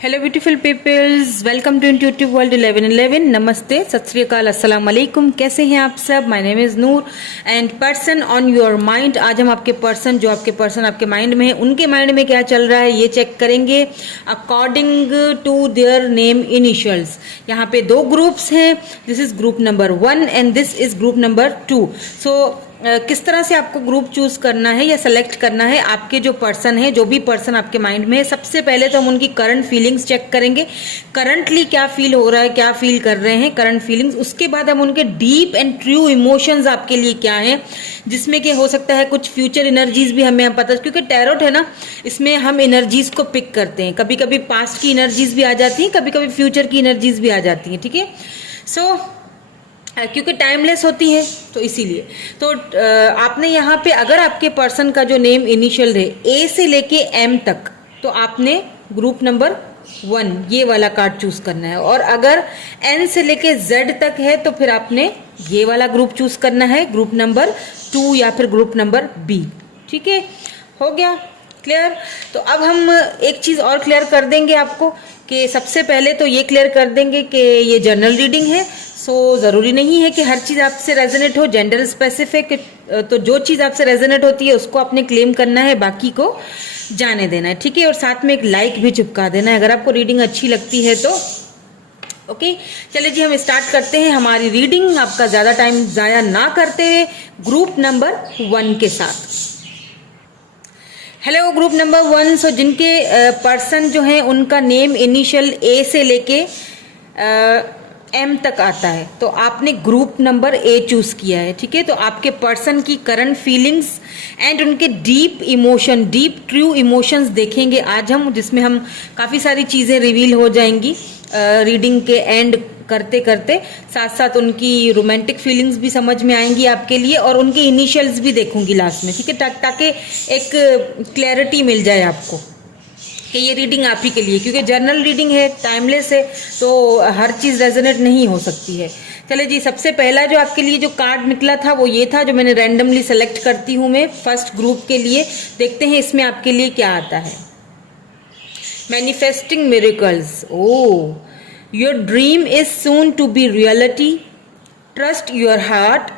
Hello beautiful peoples, welcome to intuitive world 1111। नमस्ते, सत श्री अकाल, अस्सलाम वालेकुम। कैसे हैं आप सब? My name is Noor and person on your mind. आज हम आपके पर्सन आपके माइंड में है, उनके माइंड में क्या चल रहा है ये चेक करेंगे according to their name initials. यहाँ पे दो ग्रुप्स हैं, this is group number 1 and this is group number 2। So किस तरह से आपको ग्रुप चूज करना है या सेलेक्ट करना है, आपके जो पर्सन है, जो भी पर्सन आपके माइंड में है, सबसे पहले तो हम उनकी करंट फीलिंग्स चेक करेंगे। करंटली क्या फील हो रहा है, क्या फील कर रहे हैं, करंट फीलिंग्स। उसके बाद हम उनके डीप एंड ट्रू इमोशंस आपके लिए क्या है, जिसमें कि हो सकता है कुछ फ्यूचर एनर्जीज भी हमें पता, क्योंकि टैरोट है ना, इसमें हम एनर्जीज को पिक करते हैं। कभी कभी पास्ट की एनर्जीज भी आ जाती हैं, कभी कभी फ्यूचर की एनर्जीज भी आ जाती हैं। ठीक है, सो क्योंकि टाइमलेस होती है तो इसीलिए तो आपने यहाँ पे अगर आपके पर्सन का जो नेम इनिशियल है ए से लेके एम तक, तो आपने ग्रुप नंबर 1 ये वाला कार्ड चूज करना है। और अगर एन से लेके जेड तक है तो फिर आपने ये वाला ग्रुप चूज करना है, ग्रुप नंबर 2 या फिर ग्रुप नंबर बी। ठीक है, हो गया क्लियर। तो अब हम एक चीज और क्लियर कर देंगे आपको कि सबसे पहले तो ये क्लियर कर देंगे कि ये जर्नल रीडिंग है, सो ज़रूरी नहीं है कि हर चीज़ आपसे रेजोनेट हो, जेंडर स्पेसिफिक। तो जो चीज़ आपसे रेजोनेट होती है उसको आपने क्लेम करना है, बाकी को जाने देना है। ठीक है, और साथ में एक लाइक भी चिपका देना है अगर आपको रीडिंग अच्छी लगती है तो। ओके, चलिए जी हम स्टार्ट करते हैं हमारी रीडिंग, आपका ज़्यादा टाइम ज़ाया ना करते हुए ग्रुप नंबर 1 के साथ। Hello group number 1। सो जिनके पर्सन जो हैं उनका नेम इनिशियल ए से लेके एम तक आता है, तो आपने ग्रुप नंबर ए चूज किया है। ठीक है, तो आपके पर्सन की करंट फीलिंग्स एंड उनके deep emotion, deep true emotions देखेंगे आज हम, जिसमें हम काफ़ी सारी चीज़ें रिवील हो जाएंगी रीडिंग के एंड करते करते। साथ साथ उनकी रोमांटिक फीलिंग्स भी समझ में आएंगी आपके लिए, और उनके इनिशियल्स भी देखूंगी लास्ट में। ठीक है, ताकि एक क्लैरिटी मिल जाए आपको कि ये रीडिंग आप ही के लिए, क्योंकि जर्नल रीडिंग है, टाइमलेस है, तो हर चीज़ रेजोनेट नहीं हो सकती है। चले जी, सबसे पहला जो आपके लिए जो कार्ड निकला था वो ये था, जो मैंने रैंडमली सेलेक्ट करती हूँ मैं फर्स्ट ग्रुप के लिए। देखते हैं इसमें आपके लिए क्या आता है। Manifesting miracles. Oh, your dream is soon to be reality, trust your heart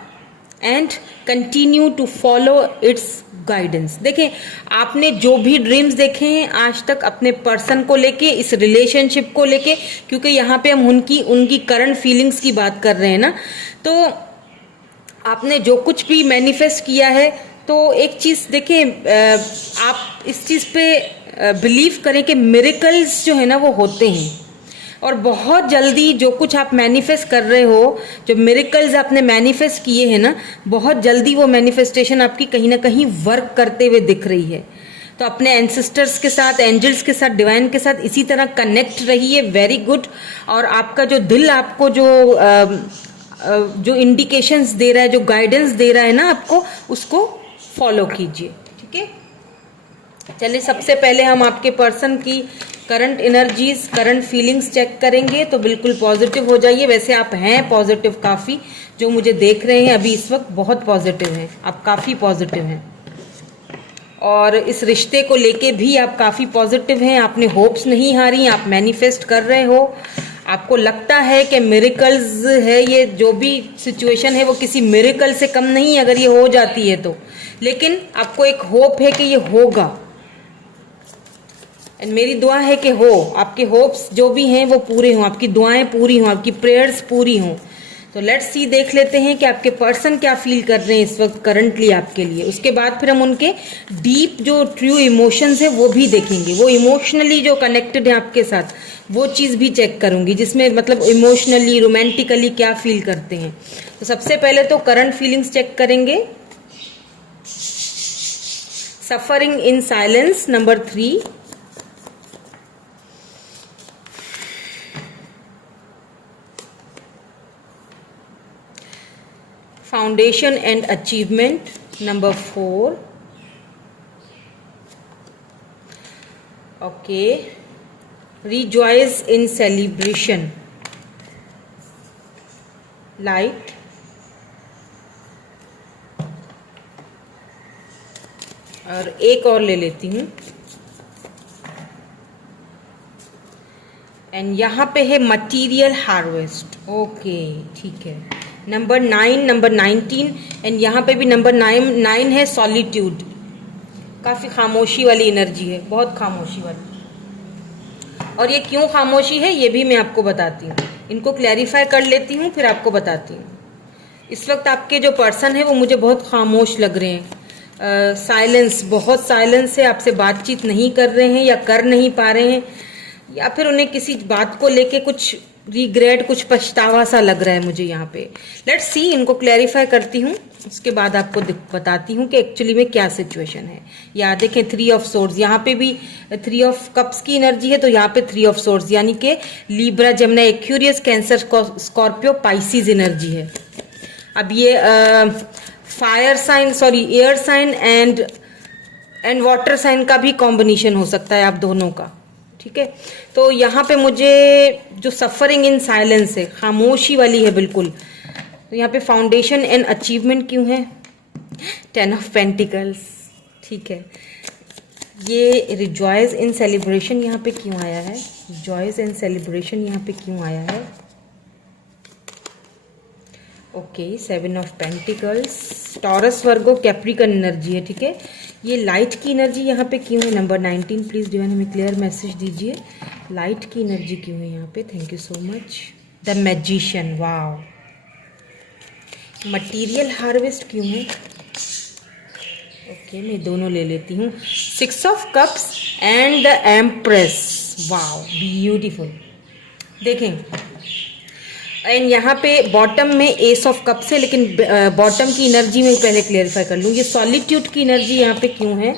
and continue to follow its guidance. देखें, आपने जो भी ड्रीम्स देखे हैं आज तक अपने पर्सन को लेके, इस रिलेशनशिप को लेके, क्योंकि यहाँ पे हम उनकी करंट फीलिंग्स की बात कर रहे हैं ना, तो आपने जो कुछ भी मैनिफेस्ट किया है, तो एक चीज़ देखें, आप इस चीज़ पे बिलीव करें कि मिरेकल्स जो है ना वो होते हैं, और बहुत जल्दी जो कुछ आप मैनिफेस्ट कर रहे हो, जो मिरेकल्स आपने मैनिफेस्ट किए हैं ना, बहुत जल्दी वो मैनिफेस्टेशन आपकी कहीं ना कहीं वर्क करते हुए दिख रही है। तो अपने एंसेस्टर्स के साथ, एंजल्स के साथ, डिवाइन के साथ इसी तरह कनेक्ट रहिए, वेरी गुड। और आपका जो दिल आपको जो इंडिकेशंस दे रहा है, जो गाइडेंस दे रहा है ना आपको, उसको फॉलो कीजिए। ठीक है, चलिए सबसे पहले हम आपके पर्सन की current energies, current feelings check करेंगे। तो बिल्कुल पॉजिटिव हो जाइए। वैसे आप हैं पॉजिटिव काफ़ी, जो मुझे देख रहे हैं अभी इस वक्त बहुत पॉजिटिव हैं, आप काफ़ी पॉजिटिव हैं, और इस रिश्ते को लेके भी आप काफ़ी पॉजिटिव हैं। आपने होप्स नहीं हारी, आप मैनिफेस्ट कर रहे हो। आपको लगता है कि मिरेकल्स है, ये जो भी सिचुएशन है वो किसी मिरेकल से कम नहीं अगर ये हो जाती है तो, लेकिन आपको एक होप है कि ये होगा। एंड मेरी दुआ है कि हो, आपके होप्स जो भी हैं वो पूरे हों, आपकी दुआएं पूरी हों, आपकी प्रेयर्स पूरी हों। तो लेट्स सी, देख लेते हैं कि आपके पर्सन क्या फील कर रहे हैं इस वक्त करंटली आपके लिए। उसके बाद फिर हम उनके डीप जो ट्रू इमोशंस है वो भी देखेंगे, वो इमोशनली जो कनेक्टेड है आपके साथ, वो चीज़ भी चेक करूंगी, जिसमें मतलब इमोशनली, रोमांटिकली क्या फील करते हैं। तो सबसे पहले तो करंट फीलिंग्स चेक करेंगे। Suffering in silence number 3, foundation and achievement number 4, okay, rejoice in celebration, light, और एक और ले लेती हूँ, एंड यहाँ पे है मटीरियल हार्वेस्ट। ओके ठीक है। नंबर 9, नंबर 19 एंड यहाँ पे भी नंबर 9 है सॉलिट्यूड। काफ़ी खामोशी वाली एनर्जी है, बहुत खामोशी वाली। और ये क्यों खामोशी है ये भी मैं आपको बताती हूँ, इनको क्लैरिफाई कर लेती हूँ फिर आपको बताती हूँ। इस वक्त आपके जो पर्सन है वो मुझे बहुत खामोश लग रहे हैं, साइलेंस, बहुत साइलेंस है, आपसे बातचीत नहीं कर रहे हैं या कर नहीं पा रहे हैं, या फिर उन्हें किसी बात को लेके कुछ रिग्रेट, कुछ पछतावा सा लग रहा है मुझे यहाँ पे। लेट्स सी, इनको क्लैरिफाई करती हूँ, उसके बाद आपको बताती हूँ कि एक्चुअली में क्या सिचुएशन है। यहाँ देखें 3 ऑफ सोर्ड्स, यहाँ पे भी 3 ऑफ कप्स की एनर्जी है, तो यहाँ पे 3 ऑफ सोर्ड्स यानी कि लीब्रा, जमुना, Aquarius, Cancer, Scorpio, Pisces energy है। अब ये fire sign, sorry air sign and water sign का भी कॉम्बिनेशन हो सकता है आप दोनों का, ठीक है। तो यहाँ पे मुझे जो सफरिंग इन साइलेंस है, खामोशी वाली है बिल्कुल, तो यहाँ पे फाउंडेशन एंड अचीवमेंट क्यों है? 10 ऑफ पेंटिकल्स, ठीक है। ये रिजॉयस इन सेलिब्रेशन यहाँ पे क्यों आया है? रिजॉयस इन सेलिब्रेशन यहाँ पे क्यों आया है? Okay, 7 of pentacles, taurus, Virgo, Capricorn energy है, ठीक है। ये लाइट की एनर्जी यहाँ पे क्यों है? नंबर 19 प्लीज डिवाइन हमें क्लियर मैसेज दीजिए, लाइट की एनर्जी क्यों है यहाँ पे? Thank you so much. The magician, wow. Material harvest क्यों है? ओके, मैं दोनों ले लेती हूँ। 6 of cups and the empress, wow beautiful. देखें, एंड यहाँ पे बॉटम में एस ऑफ कप्स है, लेकिन बॉटम की एनर्जी में पहले क्लियरिफाई कर लूँ। ये सॉलिट्यूड की एनर्जी यहाँ पे क्यों है?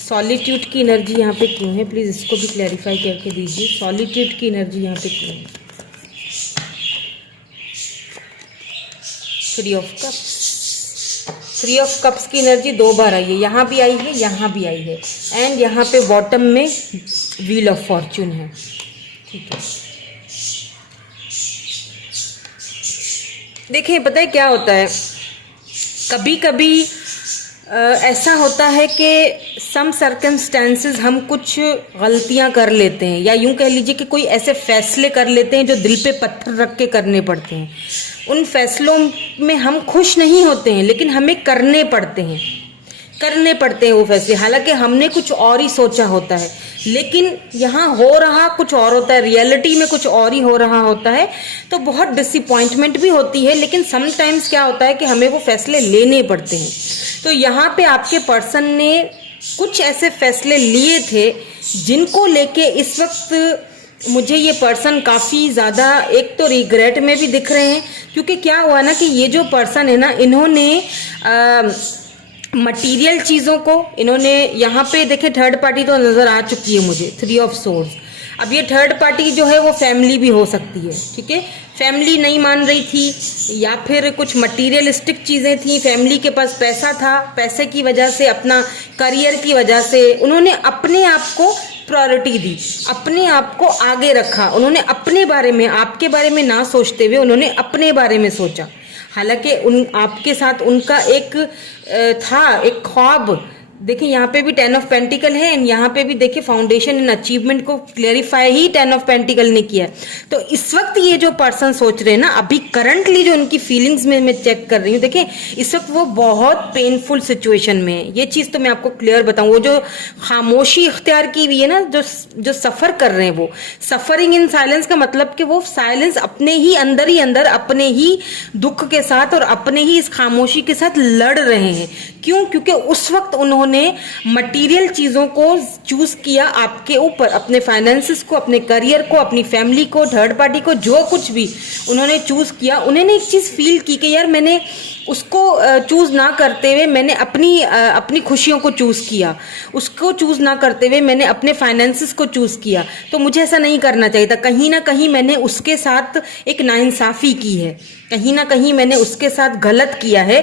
सॉलिट्यूड की एनर्जी यहाँ पे क्यों है? प्लीज़ इसको भी क्लैरिफाई करके दीजिए, सॉलिट्यूड की एनर्जी यहाँ पे क्यों है? 3 ऑफ कप्स, 3 ऑफ कप्स की एनर्जी 2 बार आई है, यहाँ भी आई है, यहाँ भी आई है, एंड यहाँ पे बॉटम में व्हील ऑफ फॉर्च्यून है, ठीक है। देखिए, पता है क्या होता है, कभी कभी ऐसा होता है कि सम सर्कमस्टेंसेस हम कुछ गलतियां कर लेते हैं, या यूं कह लीजिए कि कोई ऐसे फैसले कर लेते हैं जो दिल पे पत्थर रख के करने पड़ते हैं। उन फैसलों में हम खुश नहीं होते हैं, लेकिन हमें करने पड़ते हैं वो फैसले, हालांकि हमने कुछ और ही सोचा होता है, लेकिन यहाँ हो रहा कुछ और होता है, रियलिटी में कुछ और ही हो रहा होता है। तो बहुत डिसअपॉइंटमेंट भी होती है, लेकिन समटाइम्स क्या होता है कि हमें वो फैसले लेने पड़ते हैं। तो यहाँ पे आपके पर्सन ने कुछ ऐसे फैसले लिए थे जिनको लेके इस वक्त मुझे ये पर्सन काफ़ी ज़्यादा, एक तो रिग्रेट में भी दिख रहे हैं, क्योंकि क्या हुआ ना कि ये जो पर्सन है ना, इन्होंने मटीरियल चीज़ों को, इन्होंने यहाँ पे देखे थर्ड पार्टी तो नज़र आ चुकी है मुझे, 3 ऑफ सोर्ड्स। अब ये थर्ड पार्टी जो है वो फैमिली भी हो सकती है, ठीक है। फैमिली नहीं मान रही थी, या फिर कुछ मटीरियलिस्टिक चीज़ें थी, फैमिली के पास पैसा था, पैसे की वजह से, अपना करियर की वजह से उन्होंने अपने आप को प्रायोरिटी दी, अपने आप को आगे रखा, उन्होंने अपने बारे में, आपके बारे में ना सोचते हुए उन्होंने अपने बारे में सोचा। हालांकि आपके साथ उनका एक एक ख्वाब। देखिए यहाँ पे भी 10 ऑफ पेंटिकल है, एंड यहाँ पे भी देखिए फाउंडेशन एंड अचीवमेंट को क्लेरिफाई ही 10 ऑफ पेंटिकल ने किया। तो इस वक्त ये जो पर्सन सोच रहे हैं ना, अभी करंटली जो उनकी फीलिंग्स में मैं चेक कर रही हूँ, देखिए इस वक्त वो बहुत पेनफुल सिचुएशन में है। ये चीज़ तो मैं आपको क्लियर बताऊँ, वो जो खामोशी इख्तियार की हुई है ना, जो सफ़र कर रहे हैं, वो सफरिंग इन साइलेंस का मतलब कि वो साइलेंस अपने ही अंदर अपने ही दुख के साथ और अपने ही इस खामोशी के साथ लड़ रहे हैं। क्यों? क्योंकि उस वक्त उन्होंने मटेरियल चीजों को चूज किया आपके ऊपर, अपने फाइनेंसेस को, अपने करियर को, अपनी फैमिली को, थर्ड पार्टी को, जो कुछ भी उन्होंने चूज किया, उन्होंने एक चीज फील की कि यार मैंने उसको चूज ना करते हुए मैंने अपनी खुशियों को चूज किया, उसको चूज ना करते हुए मैंने अपने फाइनेंसेस को चूज किया, तो मुझे ऐसा नहीं करना चाहिए था। कहीं ना कहीं मैंने उसके साथ एक नाइंसाफी की है, कहीं ना कहीं मैंने उसके साथ गलत किया है।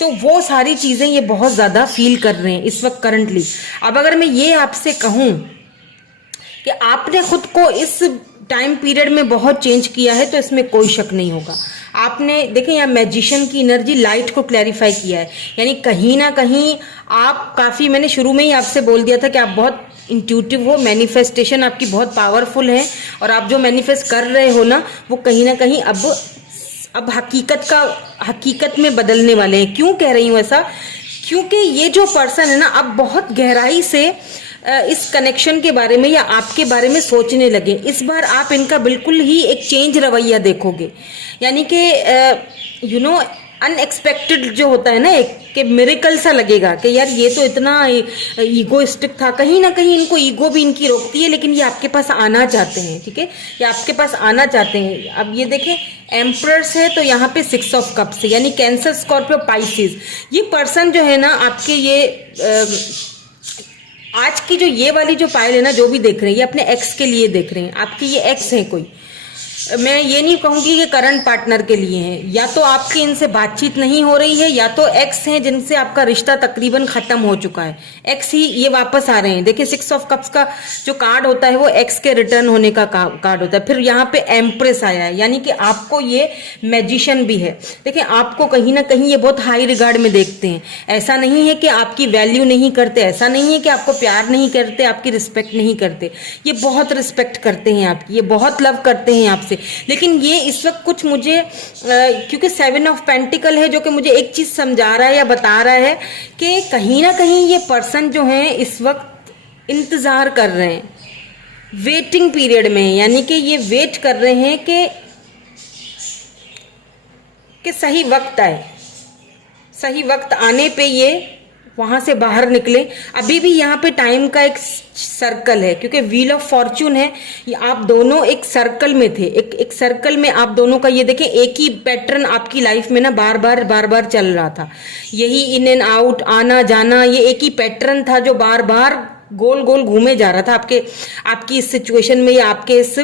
तो वो सारी चीजें ये बहुत ज्यादा फील कर रहे हैं इस वक्त करंटली। अब अगर मैं ये आपसे कहूं कि आपने खुद को इस टाइम पीरियड में बहुत चेंज किया है, तो इसमें कोई शक नहीं होगा। आपने देखें यहाँ मैजिशियन की एनर्जी, लाइट को क्लैरिफाई किया है, यानी कहीं ना कहीं आप काफ़ी, मैंने शुरू में ही आपसे बोल दिया था कि आप बहुत इंट्यूटिव हो, मैनिफेस्टेशन आपकी बहुत पावरफुल है और आप जो मैनिफेस्ट कर रहे हो ना वो कहीं ना कहीं अब हकीकत में बदलने वाले हैं। क्यों कह रही हूँ ऐसा? क्योंकि ये जो पर्सन है ना अब बहुत गहराई से इस कनेक्शन के बारे में या आपके बारे में सोचने लगे। इस बार आप इनका बिल्कुल ही एक चेंज रवैया देखोगे, यानी कि अनएक्सपेक्टेड जो होता है ना, एक कि मिरेकल सा लगेगा कि यार ये तो इतना ईगोइस्टिक था। कहीं ना कहीं इनको ईगो भी इनकी रोकती है, लेकिन ये आपके पास आना चाहते हैं, ठीक है, ये आपके पास आना चाहते हैं। अब ये देखें, एम्परर्स है तो यहाँ पे 6 ऑफ कप्स है, यानी कैंसर, स्कॉर्पियो, पाइसेस। ये पर्सन जो है ना आपके ये आज की जो ये वाली जो पायल है ना, जो भी देख रहे हैं, ये अपने एक्स के लिए देख रहे हैं। आपके ये एक्स है कोई, मैं ये नहीं कहूंगी कि करंट पार्टनर के लिए हैं, या तो आपकी इनसे बातचीत नहीं हो रही है, या तो एक्स हैं जिनसे आपका रिश्ता तकरीबन खत्म हो चुका है। एक्स ही ये वापस आ रहे हैं। देखिए 6 ऑफ कप्स का जो कार्ड होता है वो एक्स के रिटर्न होने का कार्ड होता है। फिर यहाँ पे एम्प्रेस आया है, यानी कि आपको ये मैजिशियन भी है। देखिए आपको कहीं ना कहीं ये बहुत हाई रिगार्ड में देखते हैं। ऐसा नहीं है कि आपकी वैल्यू नहीं करते, ऐसा नहीं है कि आपको प्यार नहीं करते, आपकी रिस्पेक्ट नहीं करते। ये बहुत रिस्पेक्ट करते हैं आपकी, ये बहुत लव करते हैं आपसे। लेकिन ये इस वक्त कुछ मुझे क्योंकि 7 ऑफ पेंटिकल है जो कि मुझे एक चीज समझा रहा है या बता रहा है कि कहीं ना कहीं ये पर्सन जो है इस वक्त इंतजार कर रहे हैं, वेटिंग पीरियड में, यानी कि ये वेट कर रहे हैं कि सही वक्त आए, सही वक्त आने पे ये वहां से बाहर निकले। अभी भी यहाँ पे टाइम का एक सर्कल है, क्योंकि व्हील ऑफ फॉर्च्यून है। ये आप दोनों एक सर्कल में थे, एक सर्कल में आप दोनों का ये देखें, एक ही पैटर्न आपकी लाइफ में ना बार बार चल रहा था। यही इन एंड आउट, आना जाना, ये एक ही पैटर्न था जो बार बार गोल गोल घूमे जा रहा था आपकी इस सिचुएशन में या आपके इस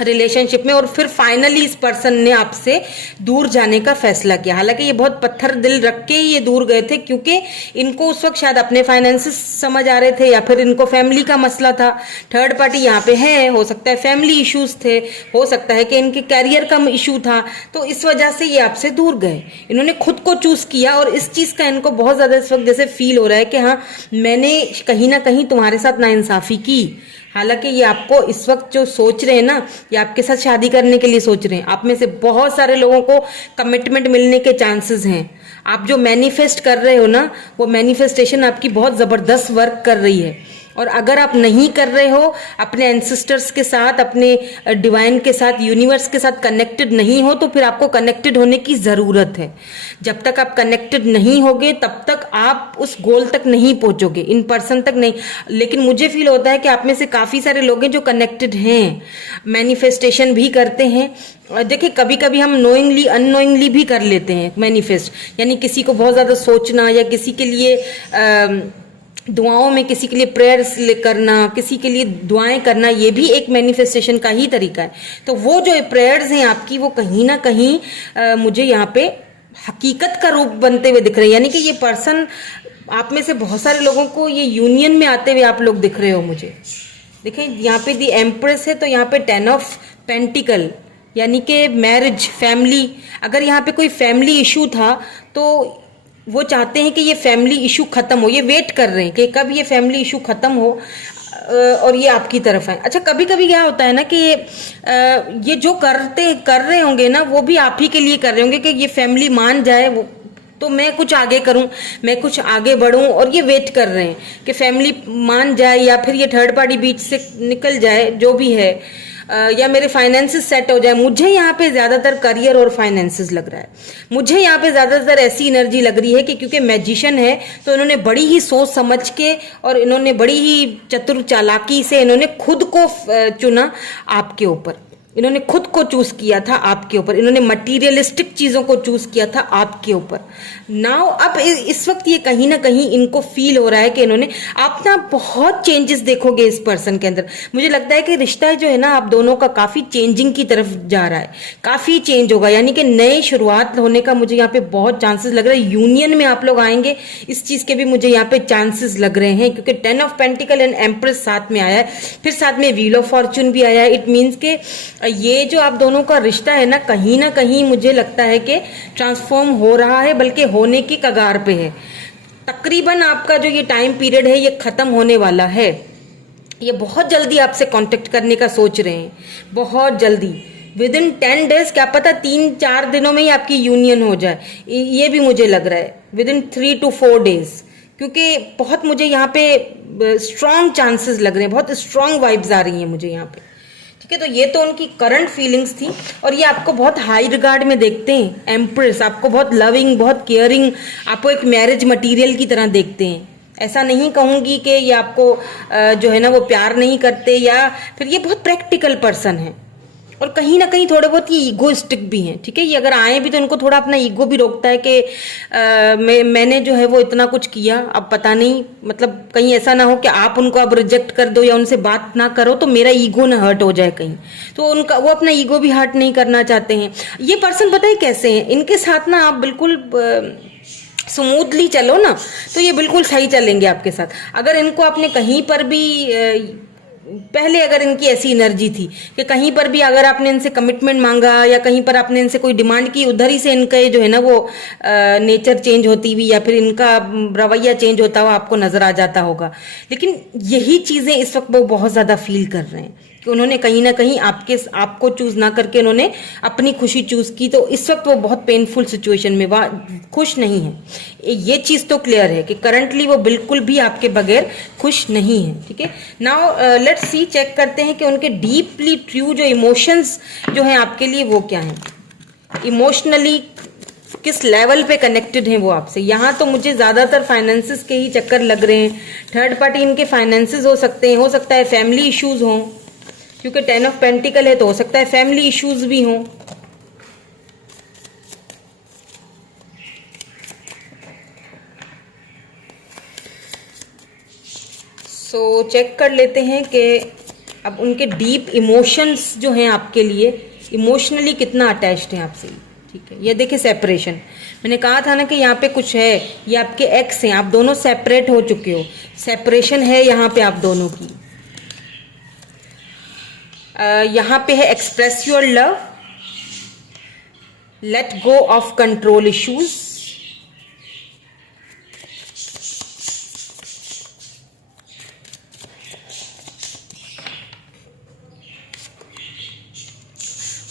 रिलेशनशिप में। और फिर फाइनली इस पर्सन ने आपसे दूर जाने का फैसला किया। हालांकि ये बहुत पत्थर दिल रख के ये दूर गए थे, क्योंकि इनको उस वक्त शायद अपने फाइनेंसेस समझ आ रहे थे, या फिर इनको फैमिली का मसला था। थर्ड पार्टी यहाँ पे है, हो सकता है फैमिली इश्यूज थे, हो सकता है कि इनके कैरियर का इशू था, तो इस वजह से ये आपसे दूर गए। इन्होंने खुद को चूज किया और इस चीज का इनको बहुत ज्यादा इस वक्त जैसे फील हो रहा है कि हाँ, मैंने कहीं ना कहीं तुम्हारे साथ नाइंसाफी की। हालांकि ये आपको इस वक्त जो सोच रहे हैं ना, ये आपके साथ शादी करने के लिए सोच रहे हैं। आप में से बहुत सारे लोगों को कमिटमेंट मिलने के चांसेस हैं। आप जो मैनिफेस्ट कर रहे हो ना, वो मैनिफेस्टेशन आपकी बहुत जबरदस्त वर्क कर रही है। और अगर आप नहीं कर रहे हो, अपने एंसेस्टर्स के साथ, अपने डिवाइन के साथ, यूनिवर्स के साथ कनेक्टेड नहीं हो, तो फिर आपको कनेक्टेड होने की जरूरत है। जब तक आप कनेक्टेड नहीं होगे तब तक आप उस गोल तक नहीं पहुंचोगे, इन पर्सन तक नहीं। लेकिन मुझे फील होता है कि आप में से काफी सारे लोग हैं जो कनेक्टेड हैं, मैनिफेस्टेशन भी करते हैं। देखिए कभी कभी हम नोइंगली अननोइंगली भी कर लेते हैं मैनिफेस्ट, यानी किसी को बहुत ज्यादा सोचना, या किसी के लिए दुआओं में किसी के लिए प्रेयर्स करना, किसी के लिए दुआएं करना, ये भी एक मैनिफेस्टेशन का ही तरीका है। तो वो जो प्रेयर्स हैं आपकी, वो कहीं ना कहीं मुझे यहाँ पे हकीकत का रूप बनते हुए दिख रहे हैं। यानी कि ये पर्सन, आप में से बहुत सारे लोगों को ये यूनियन में आते हुए आप लोग दिख रहे हो मुझे। देखें यहाँ पे दी एम्प्रेस है, तो यहाँ पे 10 ऑफ पेंटिकल, यानी कि मैरिज, फैमिली। अगर यहाँ पे कोई फैमिली इशू था तो वो चाहते हैं कि ये फैमिली इशू खत्म हो, ये वेट कर रहे हैं कि कब ये फैमिली इशू खत्म हो और ये आपकी तरफ है। अच्छा कभी कभी क्या होता है ना कि ये जो कर रहे होंगे ना, वो भी आप ही के लिए कर रहे होंगे कि ये फैमिली मान जाए, वो तो मैं कुछ आगे करूं, मैं कुछ आगे बढ़ूं, और ये वेट कर रहे हैं कि फैमिली मान जाए, या फिर ये थर्ड पार्टी बीच से निकल जाए, जो भी है, या मेरे फाइनेंसेस सेट हो जाए। मुझे यहाँ पे ज्यादातर करियर और फाइनेंसेस लग रहा है। मुझे यहाँ पे ज्यादातर ऐसी एनर्जी लग रही है कि क्योंकि मैजिशियन है तो इन्होंने बड़ी ही सोच समझ के और इन्होंने बड़ी ही चतुर चालाकी से इन्होंने खुद को चुना आपके ऊपर, इन्होंने खुद को चूज किया था आपके ऊपर, इन्होंने मटीरियलिस्टिक चीजों को चूज किया था आपके ऊपर। नाउ अब इस वक्त ये कहीं ना कहीं इनको फील हो रहा है कि इन्होंने, आप ना बहुत चेंजेस देखोगे इस पर्सन के अंदर। मुझे लगता है कि रिश्ता जो है ना आप दोनों का काफी चेंजिंग की तरफ जा रहा है, काफी चेंज होगा, यानी कि नई शुरुआत होने का मुझे यहाँ पे बहुत चांसेस लग रहा है। यूनियन में आप लोग आएंगे, इस चीज के भी मुझे यहाँ पे चांसेस लग रहे हैं, क्योंकि 10 ऑफ पेंटिकल एंड एम्प्रेस साथ में आया है, फिर साथ में व्हील ऑफ फॉर्च्यून भी आया है। इट मीन्स के ये जो आप दोनों का रिश्ता है ना कहीं मुझे लगता है कि ट्रांसफॉर्म हो रहा है, बल्कि होने की कगार पे है। तकरीबन आपका जो ये टाइम पीरियड है ये खत्म होने वाला है, ये बहुत जल्दी आपसे कांटेक्ट करने का सोच रहे हैं, बहुत जल्दी, विद इन 10 डेज, क्या पता 3-4 दिनों में ही आपकी यूनियन हो जाए, ये भी मुझे लग रहा है, विद इन 3 to 4 डेज, क्योंकि बहुत मुझे यहाँ पे स्ट्रॉन्ग चांसेस लग रहे हैं, बहुत स्ट्रॉन्ग वाइब्स आ रही हैं मुझे यहाँ पे। ठीक है, तो ये तो उनकी करंट फीलिंग्स थी, और ये आपको बहुत हाई रिगार्ड में देखते हैं, एम्प्रेस, आपको बहुत लविंग, बहुत केयरिंग, आपको एक मैरिज मटेरियल की तरह देखते हैं। ऐसा नहीं कहूंगी कि ये आपको जो है ना वो प्यार नहीं करते, या फिर ये बहुत प्रैक्टिकल पर्सन है, और कहीं ना कहीं थोड़े बहुत ये ईगोइस्टिक भी हैं। ठीक है, ये अगर आए भी तो इनको थोड़ा अपना ईगो भी रोकता है कि मैंने जो है वो इतना कुछ किया, अब पता नहीं, मतलब कहीं ऐसा ना हो कि आप उनको अब रिजेक्ट कर दो या उनसे बात ना करो तो मेरा ईगो ना हर्ट हो जाए कहीं, तो उनका वो अपना ईगो भी हर्ट नहीं करना चाहते हैं। ये पर्सन पता है कैसे हैं, इनके साथ ना आप बिल्कुल स्मूथली चलो ना तो ये बिल्कुल सही चलेंगे आपके साथ। अगर इनको आपने कहीं पर भी पहले अगर इनकी ऐसी एनर्जी थी कि कहीं पर भी अगर आपने इनसे कमिटमेंट मांगा या कहीं पर आपने इनसे कोई डिमांड की, उधर ही से इनका जो है ना वो नेचर चेंज होती हुई या फिर इनका रवैया चेंज होता हुआ आपको नजर आ जाता होगा। लेकिन यही चीजें इस वक्त वो बहुत ज्यादा फील कर रहे हैं कि उन्होंने कहीं ना कहीं आपको चूज ना करके उन्होंने अपनी खुशी चूज की, तो इस वक्त वो बहुत पेनफुल सिचुएशन में खुश नहीं है। ये चीज तो क्लियर है कि करंटली वो बिल्कुल भी आपके बगैर खुश नहीं है। ठीक है, नाउ लेट्स सी, चेक करते हैं कि उनके डीपली ट्रू जो इमोशंस जो हैं आपके लिए वो क्या हैं, इमोशनली किस लेवल पे कनेक्टेड हैं वो आपसे। यहाँ तो मुझे ज्यादातर फाइनेंसेस के ही चक्कर लग रहे हैं, थर्ड पार्टी इनके फाइनेंसेस हो सकते हैं, हो सकता है फैमिली इश्यूज हों, क्योंकि 10 ऑफ पेंटिकल है तो हो सकता है फैमिली इश्यूज भी हों। सो चेक कर लेते हैं कि अब उनके डीप इमोशंस जो हैं आपके लिए, इमोशनली कितना अटैच्ड हैं आपसे। ठीक है, ये देखिए सेपरेशन, मैंने कहा था ना कि यहाँ पे कुछ है, ये आपके एक्स हैं, आप दोनों सेपरेट हो चुके हो, सेपरेशन है यहाँ पे आप दोनों की। यहाँ पे है express your love, let go of control issues,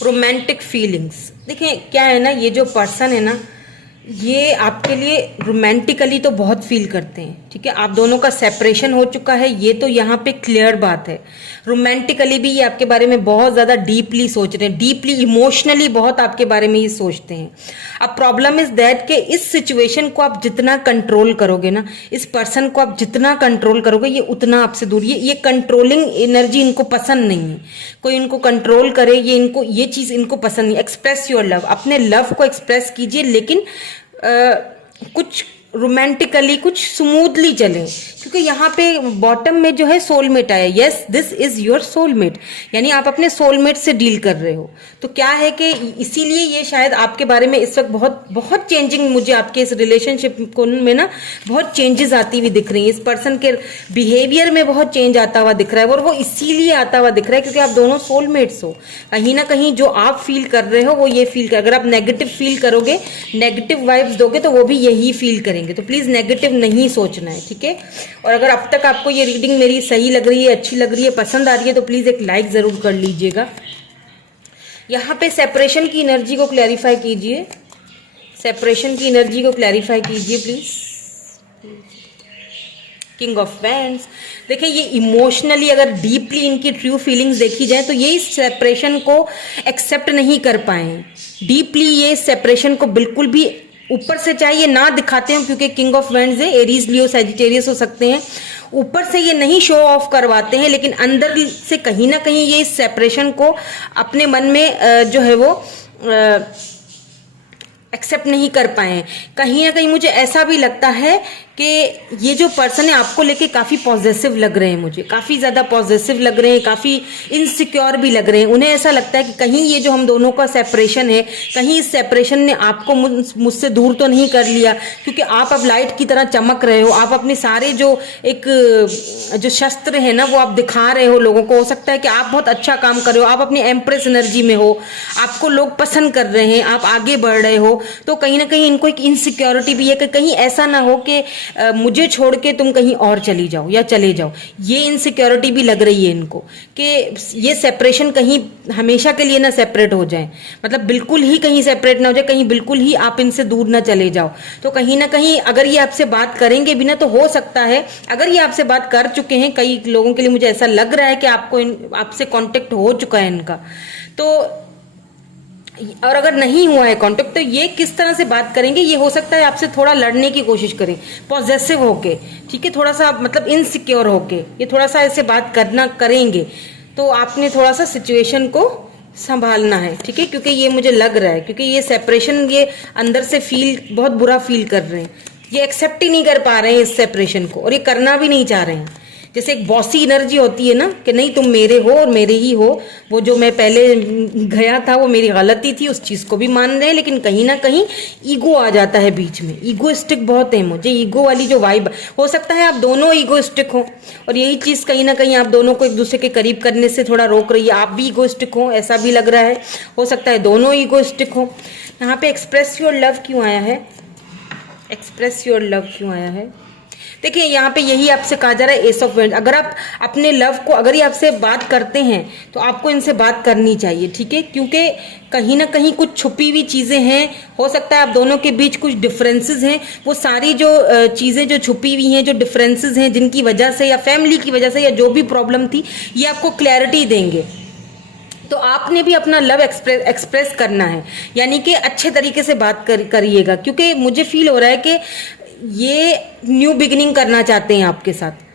romantic feelings. देखिए क्या है ना, ये जो पर्सन है ना, ये आपके लिए रोमांटिकली तो बहुत फील करते हैं। ठीक है, आप दोनों का सेपरेशन हो चुका है, ये तो यहाँ पे क्लियर बात है। रोमांटिकली भी ये आपके बारे में बहुत ज्यादा डीपली सोच रहे हैं, डीपली इमोशनली बहुत आपके बारे में ही सोचते हैं। अब प्रॉब्लम इज दैट कि इस सिचुएशन को आप जितना कंट्रोल करोगे ना, इस पर्सन को आप जितना कंट्रोल करोगे, ये उतना आपसे दूर, ये कंट्रोलिंग एनर्जी इनको पसंद नहीं है। कोई इनको कंट्रोल करे, ये चीज इनको पसंद नहीं। एक्सप्रेस योर लव, अपने लव को एक्सप्रेस कीजिए, लेकिन कुछ रोमांटिकली, कुछ स्मूथली चलें, क्योंकि यहाँ पे बॉटम में जो है सोलमेट आया, yes this is your soulmate, यानी आप अपने सोलमेट से डील कर रहे हो। तो क्या है कि इसीलिए ये शायद आपके बारे में इस वक्त बहुत बहुत चेंजिंग, मुझे आपके इस रिलेशनशिप को में ना बहुत चेंजेस आती हुई दिख रही है। इस पर्सन के बिहेवियर में बहुत चेंज आता हुआ दिख रहा है, और वो इसीलिए आता हुआ दिख रहा है क्योंकि आप दोनों सोलमेट्स हो। कहीं ना कहीं जो आप फील कर रहे हो वो ये फील कर, अगर आप नेगेटिव फील करोगे, नेगेटिव वाइब्स दोगे, तो वो भी यही फील करेंगे। तो प्लीज नेगेटिव नहीं सोचना है। ठीक है, और अगर अब तक आपको ये रीडिंग मेरी सही लग रही है, अच्छी लग रही है, पसंद आ रही है, तो प्लीज एक लाइक जरूर कर लीजिएगा। यहाँ पे सेपरेशन की एनर्जी को क्लैरिफाई कीजिए, सेपरेशन की एनर्जी को क्लैरिफाई कीजिए प्लीज। किंग ऑफ वैंड्स, देखिए ये इमोशनली अगर डीपली इनकी ट्रू फीलिंग्स देखी जाए तो ये इस सेपरेशन को एक्सेप्ट नहीं कर पाए डीपली। ये सेपरेशन को बिल्कुल भी ऊपर से चाहिए ना दिखाते हैं, क्योंकि किंग ऑफ वैंड्स है, एरीज, लियो, सैजिटेरियस हो सकते हैं। ऊपर से ये नहीं शो ऑफ करवाते हैं, लेकिन अंदर से कहीं ना कहीं ये इस सेपरेशन को अपने मन में जो है वो एक्सेप्ट नहीं कर पाए। कहीं ना कहीं मुझे ऐसा भी लगता है कि ये जो पर्सन है आपको लेके काफी पॉजिटिव लग रहे हैं, मुझे काफी ज्यादा पॉजिटिव लग रहे हैं, काफी इनसिक्योर भी लग रहे हैं। उन्हें ऐसा लगता है कि कहीं ये जो हम दोनों का सेपरेशन है, कहीं इस सेपरेशन ने आपको मुझसे दूर तो नहीं कर लिया, क्योंकि आप अब लाइट की तरह चमक रहे हो। आप अपने सारे जो जो शस्त्र है ना वो आप दिखा रहे हो लोगों को। हो सकता है कि आप बहुत अच्छा काम कर रहे हो, आप अपनी एम्प्रेस एनर्जी में हो, आपको लोग पसंद कर रहे हैं, आप आगे बढ़ रहे हो। तो कहीं ना कहीं इनको एक इनसिक्योरिटी भी है कि कहीं ऐसा ना हो कि मुझे छोड़ के तुम कहीं और चली जाओ या चले जाओ। ये इनसिक्योरिटी भी लग रही है इनको कि ये सेपरेशन कहीं हमेशा के लिए ना सेपरेट हो जाए, मतलब बिल्कुल ही कहीं सेपरेट ना हो जाए, कहीं बिल्कुल ही आप इनसे दूर ना चले जाओ। तो कहीं ना कहीं अगर ये आपसे बात करेंगे भी ना तो हो सकता है, अगर ये आपसे बात कर चुके हैं, कई लोगों के लिए मुझे ऐसा लग रहा है कि आपसे कांटेक्ट हो चुका है इनका, तो और अगर नहीं हुआ है कांटेक्ट तो ये किस तरह से बात करेंगे, ये हो सकता है आपसे थोड़ा लड़ने की कोशिश करें, पॉजेसिव होके, ठीक है, थोड़ा सा मतलब इनसिक्योर होके ये थोड़ा सा ऐसे बात करना करेंगे। तो आपने थोड़ा सा सिचुएशन को संभालना है, ठीक है, क्योंकि ये मुझे लग रहा है, क्योंकि ये सेपरेशन ये अंदर से बहुत बुरा फील कर रहे हैं, ये एक्सेप्ट ही नहीं कर पा रहे हैं इस सेपरेशन को, और ये करना भी नहीं चाह रहे हैं। जैसे एक बॉसी एनर्जी होती है ना कि नहीं तुम मेरे हो और मेरे ही हो, वो जो मैं पहले गया था वो मेरी गलती थी, उस चीज को भी मान रहे हैं, लेकिन कहीं ना कहीं ईगो आ जाता है बीच में, ईगोइस्टिक बहुत है, मुझे ईगो वाली जो वाइब, हो सकता है आप दोनों ईगोइस्टिक हो और यही चीज कहीं ना कहीं आप दोनों को एक दूसरे के करीब करने से थोड़ा रोक रही है, आप भी ईगोइस्टिक हो ऐसा भी लग रहा है, हो सकता है दोनों ईगोइस्टिक हो। यहाँ पे एक्सप्रेस योर लव क्यों आया है, एक्सप्रेस योर लव क्यों आया है, देखिए यहाँ पे यही आपसे कहा जा रहा है एस ऑफ वेंड, अगर आप अपने लव को, अगर ये आपसे बात करते हैं तो आपको इनसे बात करनी चाहिए, ठीक है, क्योंकि कहीं ना कहीं कुछ छुपी हुई चीजें हैं, हो सकता है आप दोनों के बीच कुछ डिफरेंसेस हैं, वो सारी जो चीजें जो छुपी हुई हैं, जो डिफरेंसेस हैं जिनकी वजह से या फैमिली की वजह से या जो भी प्रॉब्लम थी, ये आपको क्लैरिटी देंगे। तो आपने भी अपना लव एक्सप्रेस करना है, यानी कि अच्छे तरीके से बात करिएगा, क्योंकि मुझे फील हो रहा है कि ये न्यू बिगिनिंग करना चाहते हैं आपके साथ।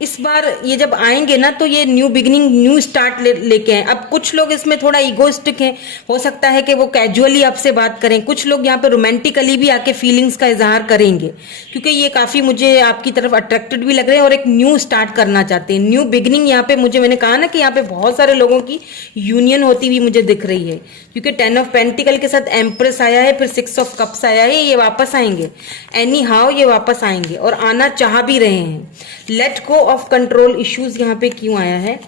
इस बार ये जब आएंगे ना तो ये न्यू बिगिनिंग, न्यू स्टार्ट लेके आए। अब कुछ लोग इसमें थोड़ा इगोइस्टिक हैं, हो सकता है कि वो कैजुअली आपसे बात करें, कुछ लोग यहाँ पे रोमांटिकली भी आके फीलिंग्स का इजहार करेंगे, क्योंकि ये काफी मुझे आपकी तरफ अट्रैक्टेड भी लग रहे हैं और एक न्यू स्टार्ट करना चाहते हैं, न्यू बिगिनिंग। यहाँ पे मुझे, मैंने कहा ना कि यहाँ पे बहुत सारे लोगों की यूनियन होती हुई मुझे दिख रही है, क्योंकि 10 ऑफ पेंटिकल के साथ एम्प्रेस आया है, फिर 6 ऑफ कप्स आया है, ये वापस आएंगे, एनी हाउ ये वापस आएंगे और आना चाह भी रहे हैं। Let go of control issues यहाँ पे क्यों आया है,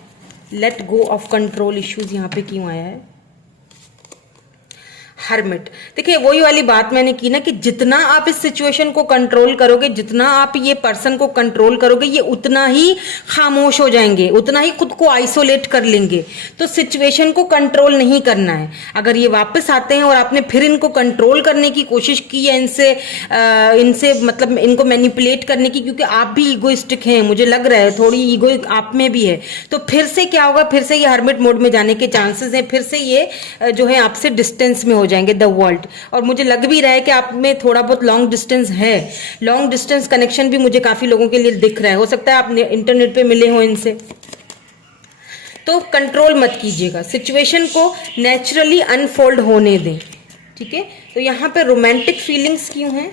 let go of control issues यहाँ पे क्यों आया है, हर्मिट। देखिए वही वाली बात मैंने की ना कि जितना आप इस सिचुएशन को कंट्रोल करोगे, जितना आप ये पर्सन को कंट्रोल करोगे, ये उतना ही खामोश हो जाएंगे, उतना ही खुद को आइसोलेट कर लेंगे। तो सिचुएशन को कंट्रोल नहीं करना है। अगर ये वापस आते हैं और आपने फिर इनको कंट्रोल करने की कोशिश की है, इनसे मतलब इनको मैनिपुलेट करने की, क्योंकि आप भी ईगोइस्टिक हैं, मुझे लग रहा है थोड़ी ईगो आप में भी है, तो फिर से क्या होगा, फिर से ये हर्मिट मोड में जाने के चांसेस हैं, फिर से ये जो है आपसे डिस्टेंस में हो जाएंगे द वर्ल्ड। और मुझे लग भी रहा है कि आप में थोड़ा बहुत लॉन्ग डिस्टेंस है, लॉन्ग डिस्टेंस कनेक्शन भी मुझे काफी लोगों के लिए दिख रहा है, हो सकता है आप इंटरनेट पे मिले हो इनसे। तो कंट्रोल मत कीजिएगा, सिचुएशन को नेचुरली अनफोल्ड होने दें, ठीक है। तो यहाँ पे रोमांटिक फीलिंग्स क्यों हैं,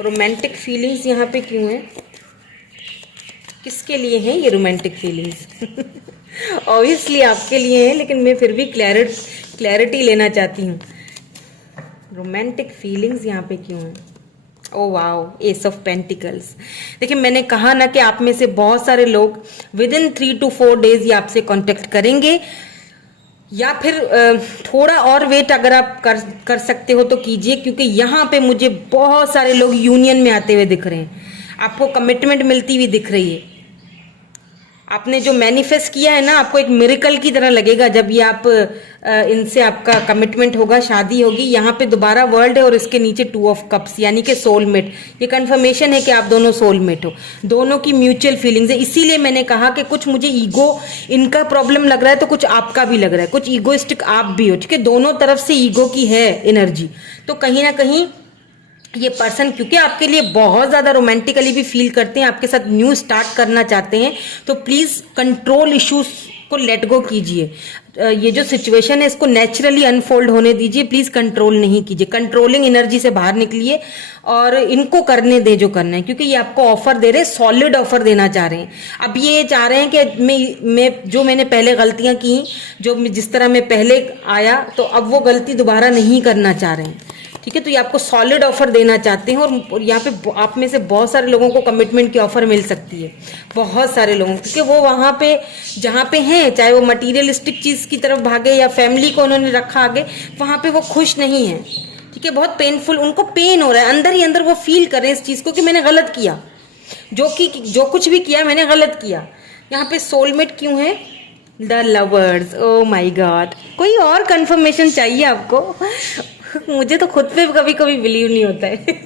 रोमांटिक फीलिंग्स यहाँ पे क्यों हैं, किसके लिए हैं ये रोमांटिक फीलिंग्स ऑब्वियसली आपके लिए है, लेकिन मैं फिर भी क्लैरिटी लेना चाहती हूँ। रोमांटिक फीलिंग्स यहाँ पे क्यों है, oh wow, S of pentacles. देखिए मैंने कहा ना कि आप में से बहुत सारे लोग विद इन 3 to 4 days ये आपसे कांटेक्ट करेंगे, या फिर थोड़ा और वेट अगर आप कर सकते हो तो कीजिए, क्योंकि यहाँ पे मुझे बहुत सारे लोग यूनियन में आते हुए दिख रहे हैं, आपको कमिटमेंट मिलती हुई दिख रही है। आपने जो मैनिफेस्ट किया है ना, आपको एक मिरेकल की तरह लगेगा जब ये आप इनसे आपका कमिटमेंट होगा, शादी होगी। यहाँ पे दोबारा वर्ल्ड है और इसके नीचे 2 ऑफ कप्स, यानी कि सोलमेट। ये कंफर्मेशन है कि आप दोनों सोलमेट हो, दोनों की म्यूचुअल फीलिंग्स है। इसीलिए मैंने कहा कि कुछ मुझे ईगो इनका प्रॉब्लम लग रहा है, तो कुछ आपका भी लग रहा है, कुछ ईगोइस्टिक आप भी हो, ठीक है। दोनों तरफ से ईगो की है एनर्जी, तो कहीं ना कहीं ये पर्सन, क्योंकि आपके लिए बहुत ज्यादा रोमांटिकली भी फील करते हैं, आपके साथ न्यू स्टार्ट करना चाहते हैं, तो प्लीज कंट्रोल इश्यूज को लेट गो कीजिए। ये जो सिचुएशन है इसको नेचुरली अनफोल्ड होने दीजिए, प्लीज कंट्रोल नहीं कीजिए, कंट्रोलिंग एनर्जी से बाहर निकलिए और इनको करने दे जो करना है, क्योंकि ये आपको ऑफर दे रहे हैं, सॉलिड ऑफर देना चाह रहे हैं। अब ये चाह रहे हैं कि मैंने पहले गलतियां की, जिस तरह मैं पहले आया, तो अब वो गलती दोबारा नहीं करना चाह रहे हैं, ठीक है। तो ये आपको सॉलिड ऑफर देना चाहते हैं, और यहाँ पे आप में से बहुत सारे लोगों को कमिटमेंट की ऑफर मिल सकती है, बहुत सारे लोगों को, क्योंकि वो वहां पे जहाँ पे हैं, चाहे वो मटीरियलिस्टिक चीज की तरफ भागे या फैमिली को उन्होंने रखा आगे, वहां पे वो खुश नहीं है, ठीक ठीक है, बहुत पेनफुल, उनको पेन हो रहा है, अंदर ही अंदर वो फील कर रहे हैं इस चीज को कि मैंने गलत किया, जो कुछ भी किया मैंने गलत किया। यहाँ पे सोलमेट क्यों है? The lovers. Oh my God, कोई और कंफर्मेशन चाहिए आपको? मुझे तो खुद पे कभी कभी बिलीव नहीं होता है।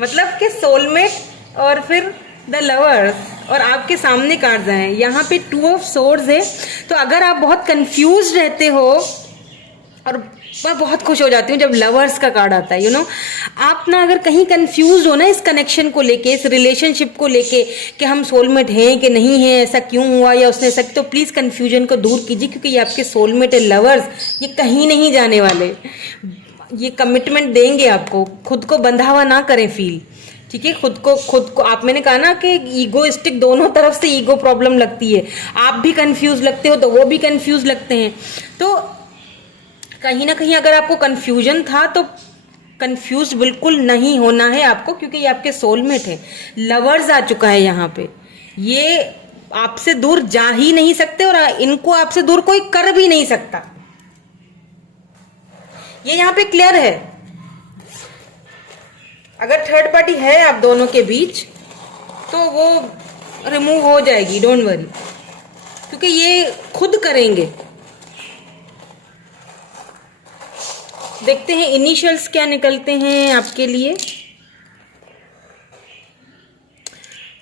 मतलब कि सोलमेट और फिर द लवर्स और आपके सामने कार्ड्स हैं, यहाँ पे 2 ऑफ सोर्ड्स है। तो अगर आप बहुत कंफ्यूज रहते हो, और मैं बहुत खुश हो जाती हूँ जब लवर्स का कार्ड आता है, यू नो, आप ना अगर कहीं कंफ्यूज हो ना इस कनेक्शन को लेके, इस रिलेशनशिप को लेके कि हम सोलमेट हैं कि नहीं है, ऐसा क्यों हुआ या उसने ऐसा, तो प्लीज कंफ्यूजन को दूर कीजिए, क्योंकि ये आपके सोलमेट है लवर्स, ये कहीं नहीं जाने वाले, ये कमिटमेंट देंगे आपको। खुद को बंधा हुआ ना करें फील, ठीक है? खुद को आप, मैंने कहा ना कि ईगोइस्टिक, दोनों तरफ से ईगो प्रॉब्लम लगती है, आप भी कंफ्यूज लगते हो तो वो भी कंफ्यूज लगते हैं। तो कहीं ना कहीं अगर आपको कंफ्यूजन था तो कंफ्यूज बिल्कुल नहीं होना है आपको, क्योंकि ये आपके सोलमेट है। लवर्स आ चुका है यहाँ पे, ये आपसे दूर जा ही नहीं सकते और इनको आपसे दूर कोई कर भी नहीं सकता, ये यहाँ पे क्लियर है। अगर थर्ड पार्टी है आप दोनों के बीच तो वो रिमूव हो जाएगी, डोंट वरी, क्योंकि ये खुद करेंगे। देखते हैं इनिशियल्स क्या निकलते हैं आपके लिए।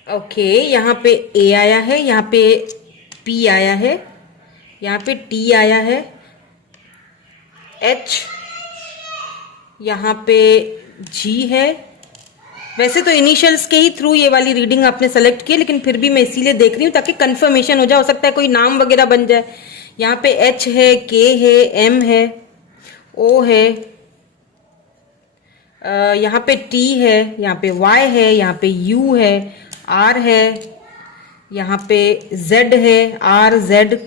ओके, यहाँ पे ए आया है, यहाँ पे पी आया है, यहाँ पे टी आया है, एच, यहाँ पे जी है। वैसे तो इनिशियल्स के ही थ्रू ये वाली रीडिंग आपने सेलेक्ट की, लेकिन फिर भी मैं इसीलिए देख रही हूँ ताकि कंफर्मेशन हो जाए, हो सकता है कोई नाम वगैरह बन जाए। यहाँ पे एच है, के है, एम है, ओ है, यहाँ पे टी है, यहाँ पे वाई है, यहाँ पे यू है, आर है, यहाँ पे जेड है, आर जेड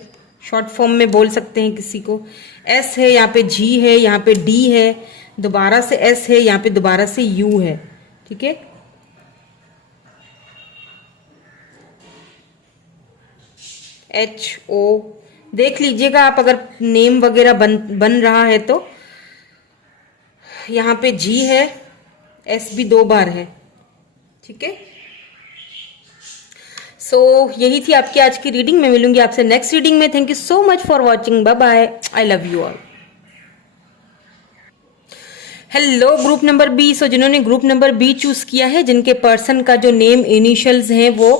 शॉर्ट फॉर्म में बोल सकते हैं किसी को, एस है, यहाँ पे जी है, यहाँ पे डी है, दोबारा से एस है, यहाँ पे दोबारा से यू है, ठीक है? एच ओ देख लीजिएगा आप, अगर नेम वगैरह बन रहा है तो। यहाँ पे जी है, एस भी 2 बार है, ठीक है? सो यही थी आपकी आज की रीडिंग। मैं मिलूंगी आपसे नेक्स्ट रीडिंग में। Thank you so much for watching, bye bye, I love you all. Hello group number B. So जिन्होंने ग्रुप नंबर बी चूज किया है, जिनके पर्सन का जो नेम इनिशियल्स हैं वो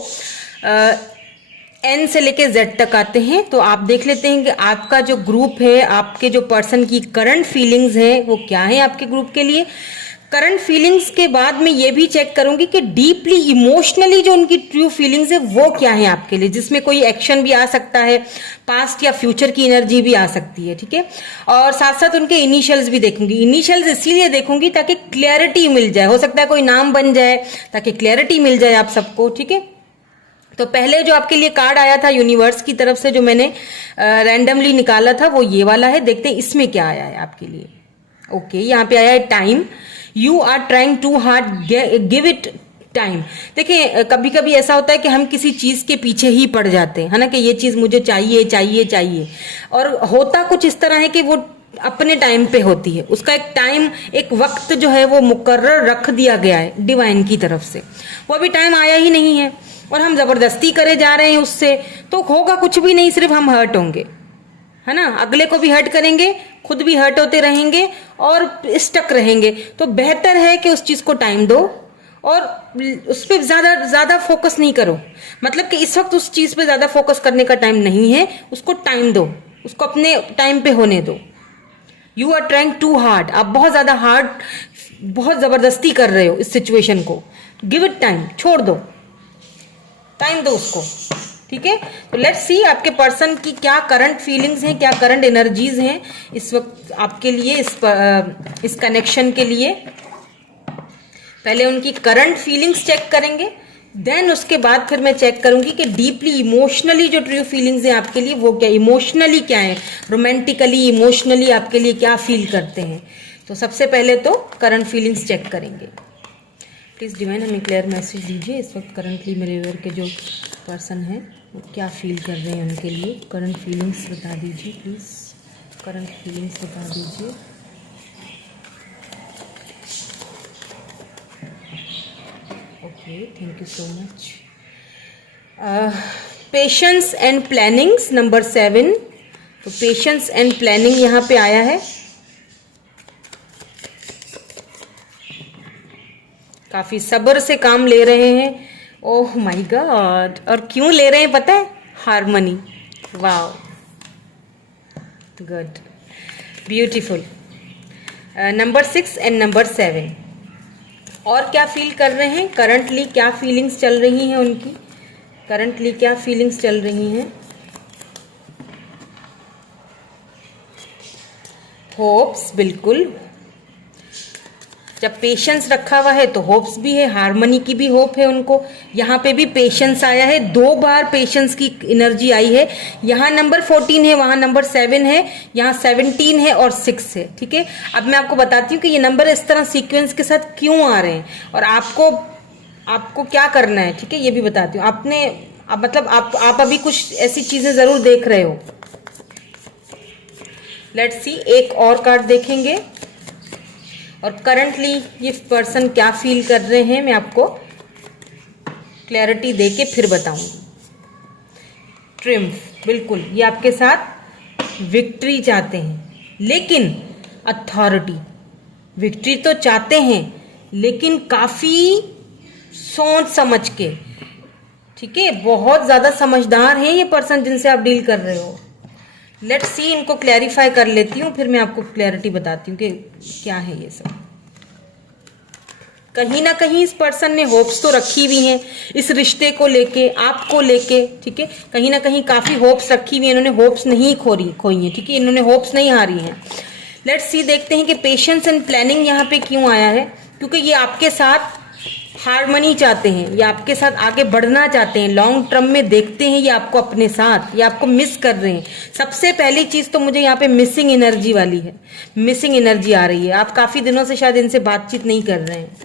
एन से लेके जेड तक आते हैं, तो आप देख लेते हैं कि आपका जो ग्रुप है, आपके जो पर्सन की करंट फीलिंग्स है वो क्या है आपके ग्रुप के लिए। करंट फीलिंग्स के बाद मैं ये भी चेक करूंगी कि डीपली इमोशनली जो उनकी ट्रू फीलिंग्स है वो क्या है आपके लिए, जिसमें कोई एक्शन भी आ सकता है, पास्ट या फ्यूचर की एनर्जी भी आ सकती है, ठीक है? और साथ साथ उनके इनिशियल्स भी देखूंगी। इनिशियल्स इसीलिए देखूंगी ताकि क्लैरिटी मिल जाए, हो सकता है कोई नाम बन जाए, ताकि क्लैरिटी मिल जाए आप सबको, ठीक है? तो पहले जो आपके लिए कार्ड आया था यूनिवर्स की तरफ से, जो मैंने रैंडमली निकाला था, वो ये वाला है। देखते हैं इसमें क्या आया है आपके लिए। ओके, यहाँ पे आया है time. You are trying too hard, give it time. देखिए कभी कभी ऐसा होता है कि हम किसी चीज के पीछे ही पड़ जाते हैं, है ना, कि ये चीज मुझे चाहिए चाहिए चाहिए, और होता कुछ इस तरह है कि वो अपने टाइम पे होती है, उसका एक टाइम, एक वक्त जो है वो मुकर्रर रख दिया गया है डिवाइन की तरफ से, वो अभी टाइम आया ही नहीं है और हम जबरदस्ती करे जा रहे हैं उससे, तो होगा कुछ भी नहीं, सिर्फ हम हर्ट होंगे, है ना, अगले को भी हर्ट करेंगे, खुद भी हर्ट होते रहेंगे और स्टक रहेंगे। तो बेहतर है कि उस चीज को टाइम दो और उस पर ज्यादा फोकस नहीं करो, मतलब कि इस वक्त उस चीज पे ज्यादा फोकस करने का टाइम नहीं है, उसको टाइम दो, उसको अपने टाइम पे होने दो। You are trying too hard, आप बहुत ज्यादा हार्ड, बहुत जबरदस्ती कर रहे हो इस सिचुएशन को। गिव इट टाइम, छोड़ दो, टाइम दो उसको, ठीक है? तो लेट्स सी आपके पर्सन की क्या करंट फीलिंग्स हैं, क्या करंट एनर्जीज हैं इस वक्त आपके लिए, इस कनेक्शन के लिए। पहले उनकी करंट फीलिंग्स चेक करेंगे, देन उसके बाद फिर मैं चेक करूंगी कि डीपली इमोशनली जो ट्रू फीलिंग्स हैं आपके लिए वो क्या, इमोशनली क्या है, रोमांटिकली, इमोशनली आपके लिए क्या फील करते हैं। तो सबसे पहले तो करंट फीलिंग्स चेक करेंगे। प्लीज़ डिवाइन हमें क्लियर मैसेज दीजिए, इस वक्त करंटली मेरे व्यूअर के जो पर्सन हैं वो क्या फील कर रहे हैं, उनके लिए करंट फीलिंग्स बता दीजिए प्लीज़, करंट फीलिंग्स बता दीजिए। Okay, thank you so much. Patience and plannings number 7। तो पेशेंस एंड प्लानिंग यहाँ पे आया है। काफी सब्र से काम ले रहे हैं। ओह माय गॉड, और क्यों ले रहे हैं पता है? Harmony. Wow, good, beautiful. Number 6 and number 7। और क्या फील कर रहे हैं? करंटली क्या फीलिंग्स चल रही हैं उनकी? करंटली क्या फीलिंग्स चल रही हैं? होप्स, बिल्कुल। जब पेशेंस रखा हुआ है तो होप्स भी है, हार्मनी की भी होप है उनको। यहाँ पे भी पेशेंस आया है, 2 बार पेशेंस की एनर्जी आई है। यहाँ नंबर 14 है, वहाँ नंबर 7 है, यहाँ 17 है और 6 है। ठीक है, अब मैं आपको बताती हूँ कि ये नंबर इस तरह सीक्वेंस के साथ क्यों आ रहे हैं और आपको क्या करना है। ठीक है, ये भी बताती हूँ। आप अभी कुछ ऐसी चीजें जरूर देख रहे हो। लेट्स सी, एक और कार्ड देखेंगे और करंटली ये पर्सन क्या फील कर रहे हैं मैं आपको क्लैरिटी देके फिर बताऊंगी। ट्रिम्फ, बिल्कुल, ये आपके साथ विक्ट्री चाहते हैं, लेकिन अथॉरिटी। विक्ट्री तो चाहते हैं लेकिन काफी सोच समझ के। ठीक है, बहुत ज्यादा समझदार है ये पर्सन जिनसे आप डील कर रहे हो। लेट्स सी, इनको क्लैरिफाई कर लेती हूँ, फिर मैं आपको क्लैरिटी बताती हूँ कि क्या है ये सब। कहीं ना कहीं इस पर्सन ने होप्स तो रखी हुई हैं इस रिश्ते को लेके, आपको लेके। ठीक है, कहीं ना कहीं काफी होप्स रखी हुई है, इन्होंने होप्स नहीं खोई हैं। ठीक है, इन्होंने होप्स नहीं हारी हैं। लेट्स सी, देखते हैं कि पेशेंस एंड प्लानिंग यहाँ पे क्यों आया है। क्योंकि ये आपके साथ हार्मनी चाहते हैं, ये आपके साथ आगे बढ़ना चाहते हैं, लॉन्ग टर्म में देखते हैं ये आपको अपने साथ, ये आपको मिस कर रहे हैं। सबसे पहली चीज तो मुझे यहाँ पे मिसिंग एनर्जी वाली है, मिसिंग एनर्जी आ रही है। आप काफी दिनों से शायद इनसे बातचीत नहीं कर रहे हैं।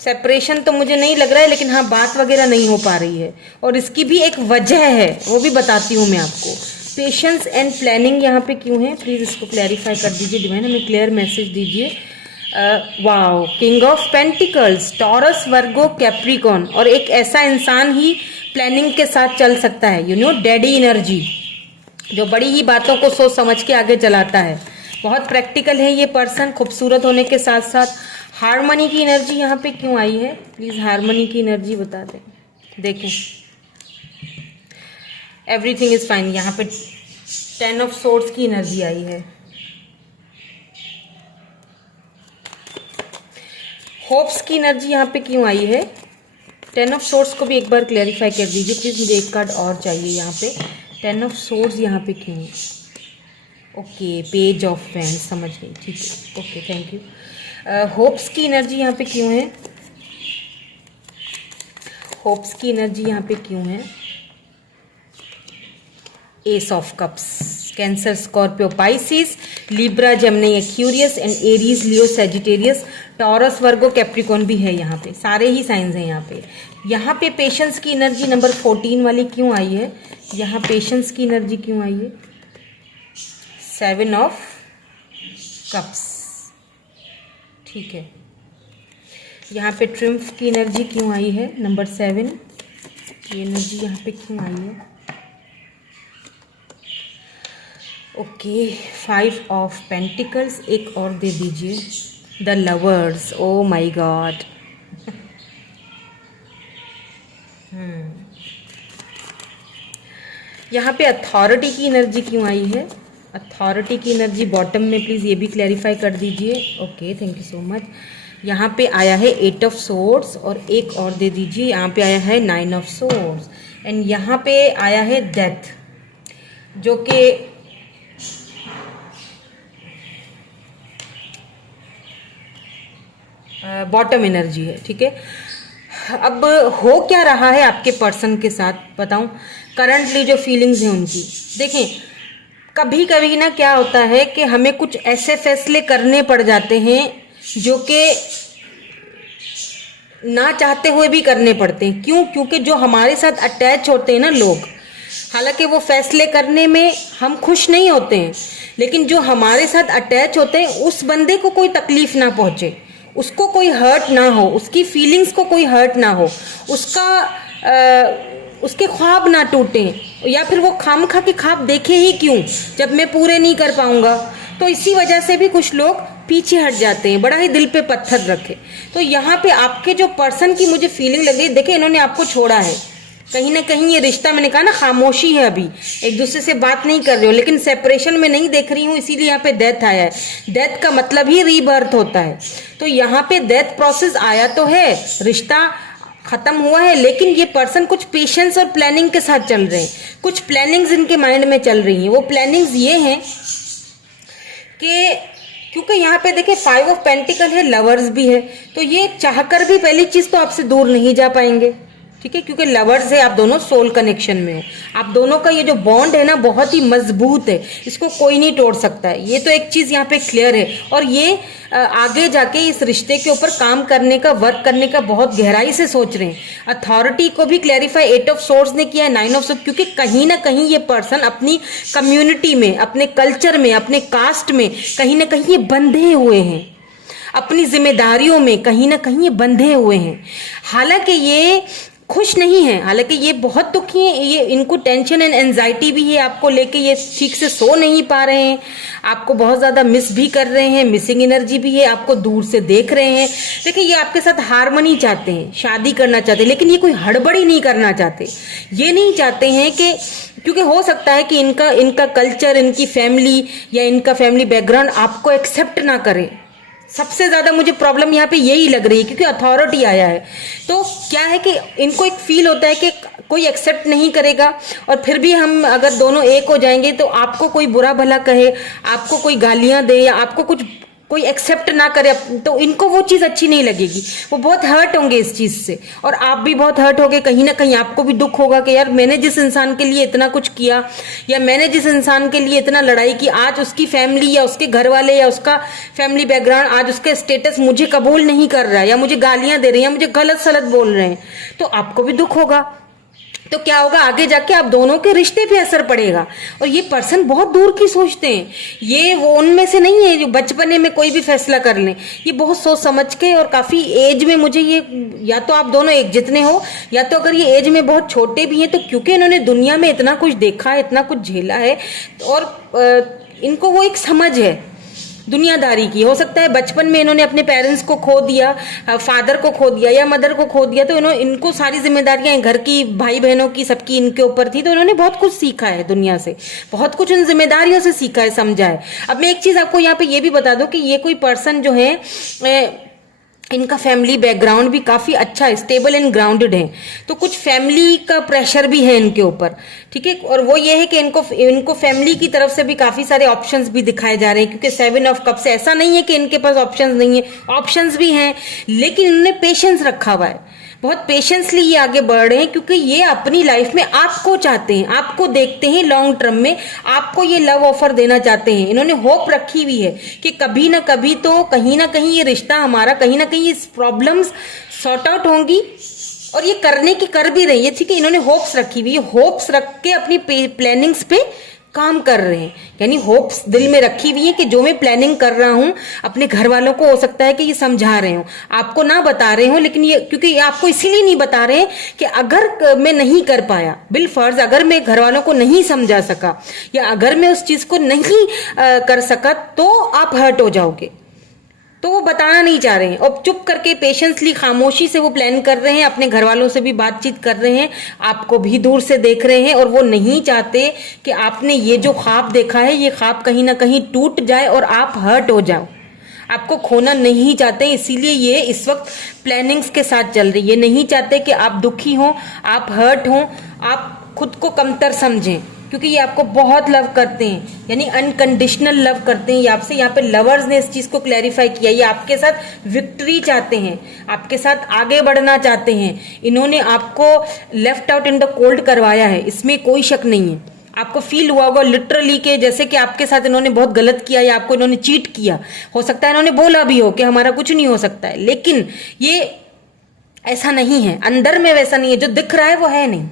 सेपरेशन तो मुझे नहीं लग रहा है, लेकिन हाँ, बात वगैरह नहीं हो पा रही है और इसकी भी एक वजह है, वो भी बताती हूँ मैं आपको। पेशेंस एंड प्लानिंग यहाँ पे क्यों है, प्लीज इसको क्लैरिफाई कर दीजिए डिवाइन, हमें क्लियर मैसेज दीजिए। Wow, king of pentacles, taurus, Virgo, Capricorn. और एक ऐसा इंसान ही प्लानिंग के साथ चल सकता है, डैडी एनर्जी, जो बड़ी ही बातों को सोच समझ के आगे चलाता है। बहुत प्रैक्टिकल है ये पर्सन, खूबसूरत होने के साथ साथ। हार्मनी की एनर्जी यहाँ पे क्यों आई है, प्लीज हार्मनी की एनर्जी बता दें। देखें, एवरीथिंग इज फाइन। यहाँ पे 10 ऑफ सोर्ड्स की एनर्जी आई है। होप्स की एनर्जी यहाँ पे क्यों आई है। 10 ऑफ सोर्ड्स को भी एक बार क्लैरिफाई कर दीजिए प्लीज, मुझे एक कार्ड और चाहिए यहाँ पे। 10 ऑफ सोर्ड्स यहाँ पे क्यों है। ओके, पेज ऑफ वैंड, समझ गई, ठीक है, ओके, थैंक यू। होप्स की एनर्जी यहाँ पे क्यों है, होप्स की एनर्जी यहाँ पे क्यों है। S of cups, cancer, Scorpio, Pisces, Libra, Gemini, Aquarius and Aries, Leo, Sagittarius, taurus, Virgo, Capricorn भी है यहाँ पे, सारे ही साइंस हैं यहाँ पे। यहाँ पे पेशेंस की एनर्जी नंबर 14 वाली क्यों आई है, यहाँ पेशेंस की एनर्जी क्यों आई है। 7 ऑफ कप्स, ठीक है। यहाँ पे ट्रिम्फ की एनर्जी क्यों आई है, नंबर 7, ये एनर्जी यहाँ पे क्यों आई है। ओके, 5 ऑफ पेंटिकल्स, एक और दे दीजिए। The lovers, oh my God. यहाँ पे अथॉरिटी की एनर्जी क्यों आई है, अथॉरिटी की एनर्जी बॉटम में प्लीज़ ये भी क्लैरिफाई कर दीजिए। Okay, thank you so much. यहाँ पे आया है 8 ऑफ सोर्ड्स और एक और दे दीजिए। यहाँ पे आया है 9 ऑफ सोर्ड्स एंड यहाँ पे आया है डेथ, जो कि बॉटम एनर्जी है, ठीक है। अब हो क्या रहा है आपके पर्सन के साथ बताऊं, करंटली जो फीलिंग्स हैं उनकी। देखें, कभी कभी ना क्या होता है कि हमें कुछ ऐसे फैसले करने पड़ जाते हैं जो कि ना चाहते हुए भी करने पड़ते हैं। क्यों? क्योंकि जो हमारे साथ अटैच होते हैं ना लोग, हालांकि वो फैसले करने में हम खुश नहीं होते हैं, लेकिन जो हमारे साथ अटैच होते हैं उस बंदे को कोई तकलीफ ना पहुंचे, उसको कोई हर्ट ना हो, उसकी फीलिंग्स को कोई हर्ट ना हो, उसके ख्वाब ना टूटे, या फिर वो खामखा के ख्वाब देखे ही क्यों जब मैं पूरे नहीं कर पाऊंगा। तो इसी वजह से भी कुछ लोग पीछे हट जाते हैं, बड़ा ही दिल पे पत्थर रखे। तो यहाँ पे आपके जो पर्सन की मुझे फीलिंग लग रही है, देखिए इन्होंने आपको छोड़ा है, कहीं ना कहीं ये रिश्ता, मैंने कहा ना खामोशी है, अभी एक दूसरे से बात नहीं कर रहे हो, लेकिन सेपरेशन में नहीं देख रही हूँ, इसीलिए यहाँ पे डेथ आया है। डेथ का मतलब ही रीबर्थ होता है। तो यहाँ पे डेथ प्रोसेस आया तो है, रिश्ता खत्म हुआ है, लेकिन ये पर्सन कुछ पेशेंस और प्लानिंग के साथ चल रहे हैं। कुछ प्लानिंग्स इनके माइंड में चल रही हैं। वो प्लानिंग्स ये हैं कि क्योंकि यहाँ पे देखिए 5 ऑफ पेंटिकल है, लवर्स भी है, तो ये चाहकर भी पहली चीज तो आपसे दूर नहीं जा पाएंगे, ठीक है, क्योंकि लवर्स है, आप दोनों सोल कनेक्शन में हो, आप दोनों का ये जो बॉन्ड है ना बहुत ही मजबूत है, इसको कोई नहीं तोड़ सकता है। ये तो एक चीज यहाँ पे क्लियर है। और ये आगे जाके इस रिश्ते के ऊपर काम करने का, वर्क करने का बहुत गहराई से सोच रहे हैं। अथॉरिटी को भी क्लैरिफाई 8 ऑफ सोर्स ने किया है, 9 ऑफ सोर्स, क्योंकि कहीं ना कहीं ये पर्सन अपनी कम्युनिटी में, अपने कल्चर में, अपने कास्ट में कहीं ना कहीं ये बंधे हुए हैं, अपनी जिम्मेदारियों में कहीं ना कहीं ये बंधे हुए हैं। हालांकि ये खुश नहीं है, हालांकि ये बहुत दुखी है, ये इनको टेंशन एंड एंजाइटी भी है आपको लेके, ये ठीक से सो नहीं पा रहे हैं, आपको बहुत ज़्यादा मिस भी कर रहे हैं, मिसिंग एनर्जी भी है, आपको दूर से देख रहे हैं। देखिए ये आपके साथ हारमनी चाहते हैं, शादी करना चाहते हैं, लेकिन ये कोई हड़बड़ी नहीं करना चाहते। ये नहीं चाहते हैं कि, क्योंकि हो सकता है कि इनका कल्चर, इनकी फैमिली या इनका फैमिली बैकग्राउंड आपको एक्सेप्ट ना करे। सबसे ज्यादा मुझे प्रॉब्लम यहाँ पे यही लग रही है, क्योंकि अथॉरिटी आया है। तो क्या है कि इनको एक फील होता है कि कोई एक्सेप्ट नहीं करेगा, और फिर भी हम अगर दोनों एक हो जाएंगे तो आपको कोई बुरा भला कहे, आपको कोई गालियां दे, या आपको कोई एक्सेप्ट ना करे, तो इनको वो चीज़ अच्छी नहीं लगेगी, वो बहुत हर्ट होंगे इस चीज़ से, और आप भी बहुत हर्ट होगे। कहीं ना कहीं आपको भी दुख होगा कि यार मैंने जिस इंसान के लिए इतना कुछ किया, या मैंने जिस इंसान के लिए इतना लड़ाई की, आज उसकी फैमिली या उसके घर वाले या उसका फैमिली बैकग्राउंड, आज उसका स्टेटस मुझे कबूल नहीं कर रहा है, या मुझे गालियां दे रहे हैं, या मुझे गलत सलत बोल रहे हैं, तो आपको भी दुख होगा। तो क्या होगा, आगे जाके आप दोनों के रिश्ते पे असर पड़ेगा। और ये पर्सन बहुत दूर की सोचते हैं, ये वो उनमें से नहीं है जो बचपने में कोई भी फैसला कर लें। ये बहुत सोच समझ के, और काफी एज में, मुझे ये, या तो आप दोनों एक जितने हो, या तो अगर ये एज में बहुत छोटे भी हैं, तो क्योंकि इन्होंने दुनिया में इतना कुछ देखा है, इतना कुछ झेला है, और इनको वो एक समझ है दुनियादारी की। हो सकता है बचपन में इन्होंने अपने पेरेंट्स को खो दिया, फादर को खो दिया या मदर को खो दिया, तो इनको सारी जिम्मेदारियां घर की, भाई बहनों की, सबकी इनके ऊपर थी, तो इन्होंने बहुत कुछ सीखा है दुनिया से, बहुत कुछ उन जिम्मेदारियों से सीखा है, समझा है। अब मैं एक चीज आपको यहाँ पे ये भी बता दूं कि ये कोई पर्सन जो है, इनका फैमिली बैकग्राउंड भी काफी अच्छा है, स्टेबल एंड ग्राउंडेड है, तो कुछ फैमिली का प्रेशर भी है इनके ऊपर, ठीक है। और वो ये है कि इनको फैमिली की तरफ से भी काफी सारे ऑप्शंस भी दिखाए जा रहे हैं, क्योंकि 7 ऑफ कप्स, ऐसा नहीं है कि इनके पास ऑप्शंस नहीं है, ऑप्शंस भी हैं, लेकिन इन्होंने पेशेंस रखा हुआ है, बहुत पेशेंसली ये आगे बढ़ रहे हैं, क्योंकि ये अपनी लाइफ में आपको चाहते हैं, आपको देखते हैं लॉन्ग टर्म में, आपको ये लव ऑफर देना चाहते हैं। इन्होंने होप रखी हुई है कि कभी ना कभी तो कहीं ना कहीं ये रिश्ता हमारा, कहीं ना कहीं इस प्रॉब्लम्स सॉर्ट आउट होंगी, और ये करने की कर भी रही है, ठीक है। इन्होंने होप्स रखी हुई है, होप्स रख के अपनी प्लानिंग्स पे काम कर रहे हैं, यानी होप्स दिल में रखी हुई है कि जो मैं प्लानिंग कर रहा हूं अपने घर वालों को, हो सकता है कि ये समझा रहे हो, आपको ना बता रहे हो, लेकिन ये, क्योंकि ये आपको इसीलिए नहीं बता रहे कि अगर मैं नहीं कर पाया, बिल फर्ज अगर मैं घर वालों को नहीं समझा सका, या अगर मैं उस चीज को नहीं कर सका, तो आप हर्ट हो जाओगे, तो वो बताना नहीं चाह रहे हैं, और चुप करके पेशेंसली, खामोशी से वो प्लान कर रहे हैं, अपने घर वालों से भी बातचीत कर रहे हैं, आपको भी दूर से देख रहे हैं, और वो नहीं चाहते कि आपने ये जो ख्वाब देखा है, ये ख्वाब कहीं ना कहीं टूट जाए और आप हर्ट हो जाओ, आपको खोना नहीं चाहते, इसीलिए ये इस वक्त प्लानिंग्स के साथ चल रही है। नहीं चाहते कि आप दुखी हो, आप हर्ट हो, आप खुद को कमतर समझें, क्योंकि ये आपको बहुत लव करते हैं, यानी अनकंडीशनल लव करते हैं ये आपसे। यहाँ पे लवर्स ने इस चीज को क्लैरिफाई किया, ये आपके साथ विक्ट्री चाहते हैं, आपके साथ आगे बढ़ना चाहते हैं। इन्होंने आपको left out in the cold करवाया है, इसमें कोई शक नहीं है। आपको फील हुआ होगा लिटरली के जैसे कि आपके साथ इन्होंने बहुत गलत किया, या आपको इन्होंने चीट किया, हो सकता है इन्होंने बोला भी हो कि हमारा कुछ नहीं हो सकता है, लेकिन ये ऐसा नहीं है, अंदर में वैसा नहीं है, जो दिख रहा है वो है नहीं।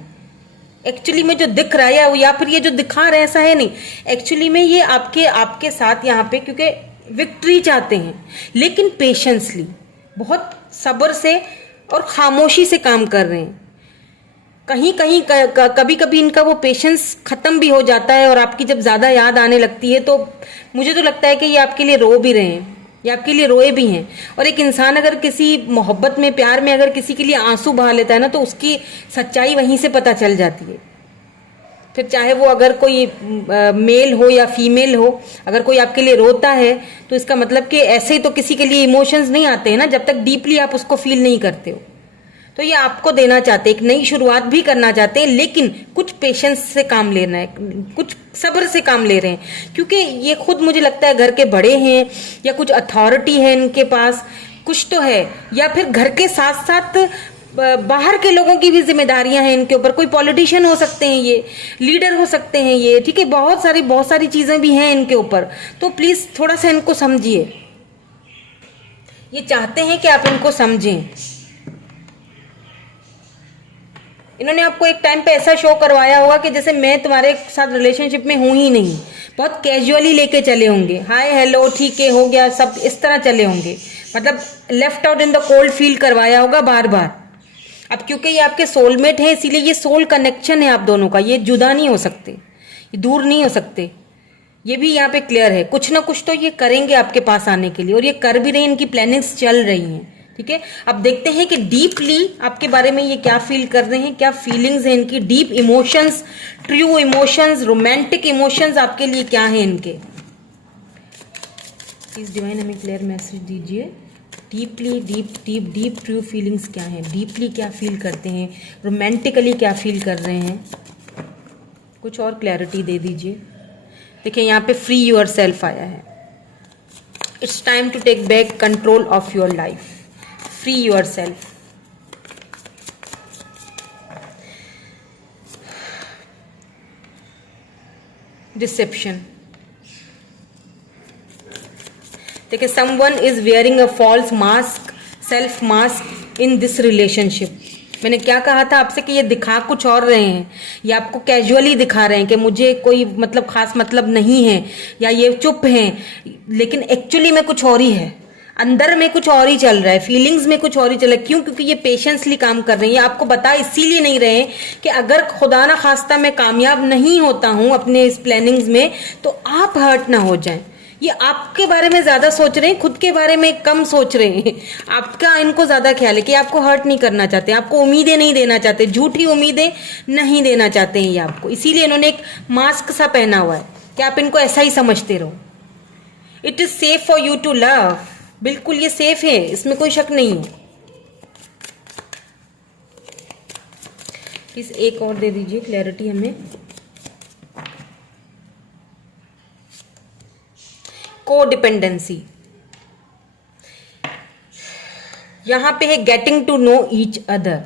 एक्चुअली में जो दिख रहा है, या फिर ये जो दिखा रहे हैं ऐसा है नहीं, एक्चुअली में ये आपके साथ यहाँ पे, क्योंकि विक्ट्री चाहते हैं, लेकिन पेशेंसली, बहुत सब्र से और खामोशी से काम कर रहे हैं। कहीं कहीं कभी कभी इनका वो पेशेंस खत्म भी हो जाता है और आपकी जब ज़्यादा याद आने लगती है तो मुझे तो लगता है कि ये आपके लिए रो भी रहे हैं, ये आपके लिए रोए भी हैं। और एक इंसान अगर किसी मोहब्बत में, प्यार में अगर किसी के लिए आंसू बहा लेता है ना, तो उसकी सच्चाई वहीं से पता चल जाती है। फिर चाहे वो अगर कोई मेल हो या फीमेल हो, अगर कोई आपके लिए रोता है तो इसका मतलब कि ऐसे ही तो किसी के लिए इमोशंस नहीं आते हैं ना, जब तक डीपली आप उसको फील नहीं करते हो। तो ये आपको देना चाहते हैं, एक नई शुरुआत भी करना चाहते हैं, लेकिन कुछ पेशेंस से काम लेना है, कुछ सब्र से काम ले रहे हैं, क्योंकि ये खुद मुझे लगता है घर के बड़े हैं या कुछ अथॉरिटी है इनके पास, कुछ तो है, या फिर घर के साथ साथ बाहर के लोगों की भी जिम्मेदारियां हैं इनके ऊपर। कोई पॉलिटिशियन हो सकते हैं, ये लीडर हो सकते हैं, ये ठीक है, बहुत सारी चीजें भी हैं इनके ऊपर। तो प्लीज थोड़ा सा इनको समझिए, ये चाहते हैं कि आप इनको समझें। इन्होंने आपको एक टाइम पे ऐसा शो करवाया होगा कि जैसे मैं तुम्हारे साथ रिलेशनशिप में हूं ही नहीं, बहुत कैजुअली लेके चले होंगे, हाय हेलो ठीक है हो गया, सब इस तरह चले होंगे, मतलब left out in the cold feel करवाया होगा बार बार। अब क्योंकि ये आपके सोलमेट है, इसीलिए ये सोल कनेक्शन है आप दोनों का, ये जुदा नहीं हो सकते, ये दूर नहीं हो सकते, ये भी यहाँ पे क्लियर है। कुछ ना कुछ तो ये करेंगे आपके पास आने के लिए, और ये कर भी रहे हैं, इनकी प्लानिंग्स चल रही हैं, ठीक है। अब देखते हैं कि डीपली आपके बारे में ये क्या फील कर रहे हैं, क्या फीलिंग्स हैं इनकी, deep emotions, true emotions, romantic emotions आपके लिए क्या है इनके। प्लीज डिवाइन हमें क्लियर मैसेज दीजिए। डीपली डीप ट्रू फीलिंग्स क्या है, डीपली क्या फील करते हैं, रोमांटिकली क्या फील कर रहे हैं, कुछ और क्लैरिटी दे दीजिए। देखिए यहाँ पे फ्री योर सेल्फ आया है, it's time to take back control of your life, free yourself. Deception, देखिए someone is wearing a false mask, self mask in this relationship. मैंने क्या कहा था आपसे कि ये दिखा कुछ और रहे हैं, ये आपको कैजुअली दिखा रहे हैं कि मुझे कोई मतलब खास मतलब नहीं है, या ये चुप हैं, लेकिन एक्चुअली में कुछ और ही है, अंदर में कुछ और ही चल रहा है, फीलिंग्स में कुछ और ही चल रहा है। क्यों? क्योंकि ये पेशेंसली काम कर रहे हैं। ये आपको बता इसीलिए नहीं रहे कि अगर खुदा ना खास्ता मैं कामयाब नहीं होता हूं अपने इस प्लानिंग्स में, तो आप हर्ट ना हो जाएं। ये आपके बारे में ज्यादा सोच रहे हैं, खुद के बारे में कम सोच रहे हैं। आपका इनको ज्यादा ख्याल है कि आपको हर्ट नहीं करना चाहते, आपको उम्मीदें नहीं देना चाहते, झूठी उम्मीदें नहीं देना चाहते हैं ये आपको। इसीलिए इन्होंने एक मास्क सा पहना हुआ है कि आप इनको ऐसा ही समझते रहो। It is safe for you to love, बिल्कुल ये सेफ है, इसमें कोई शक नहीं है। प्लीज एक और दे दीजिए क्लैरिटी हमें। को डिपेंडेंसी, यहां पे है getting to know each other,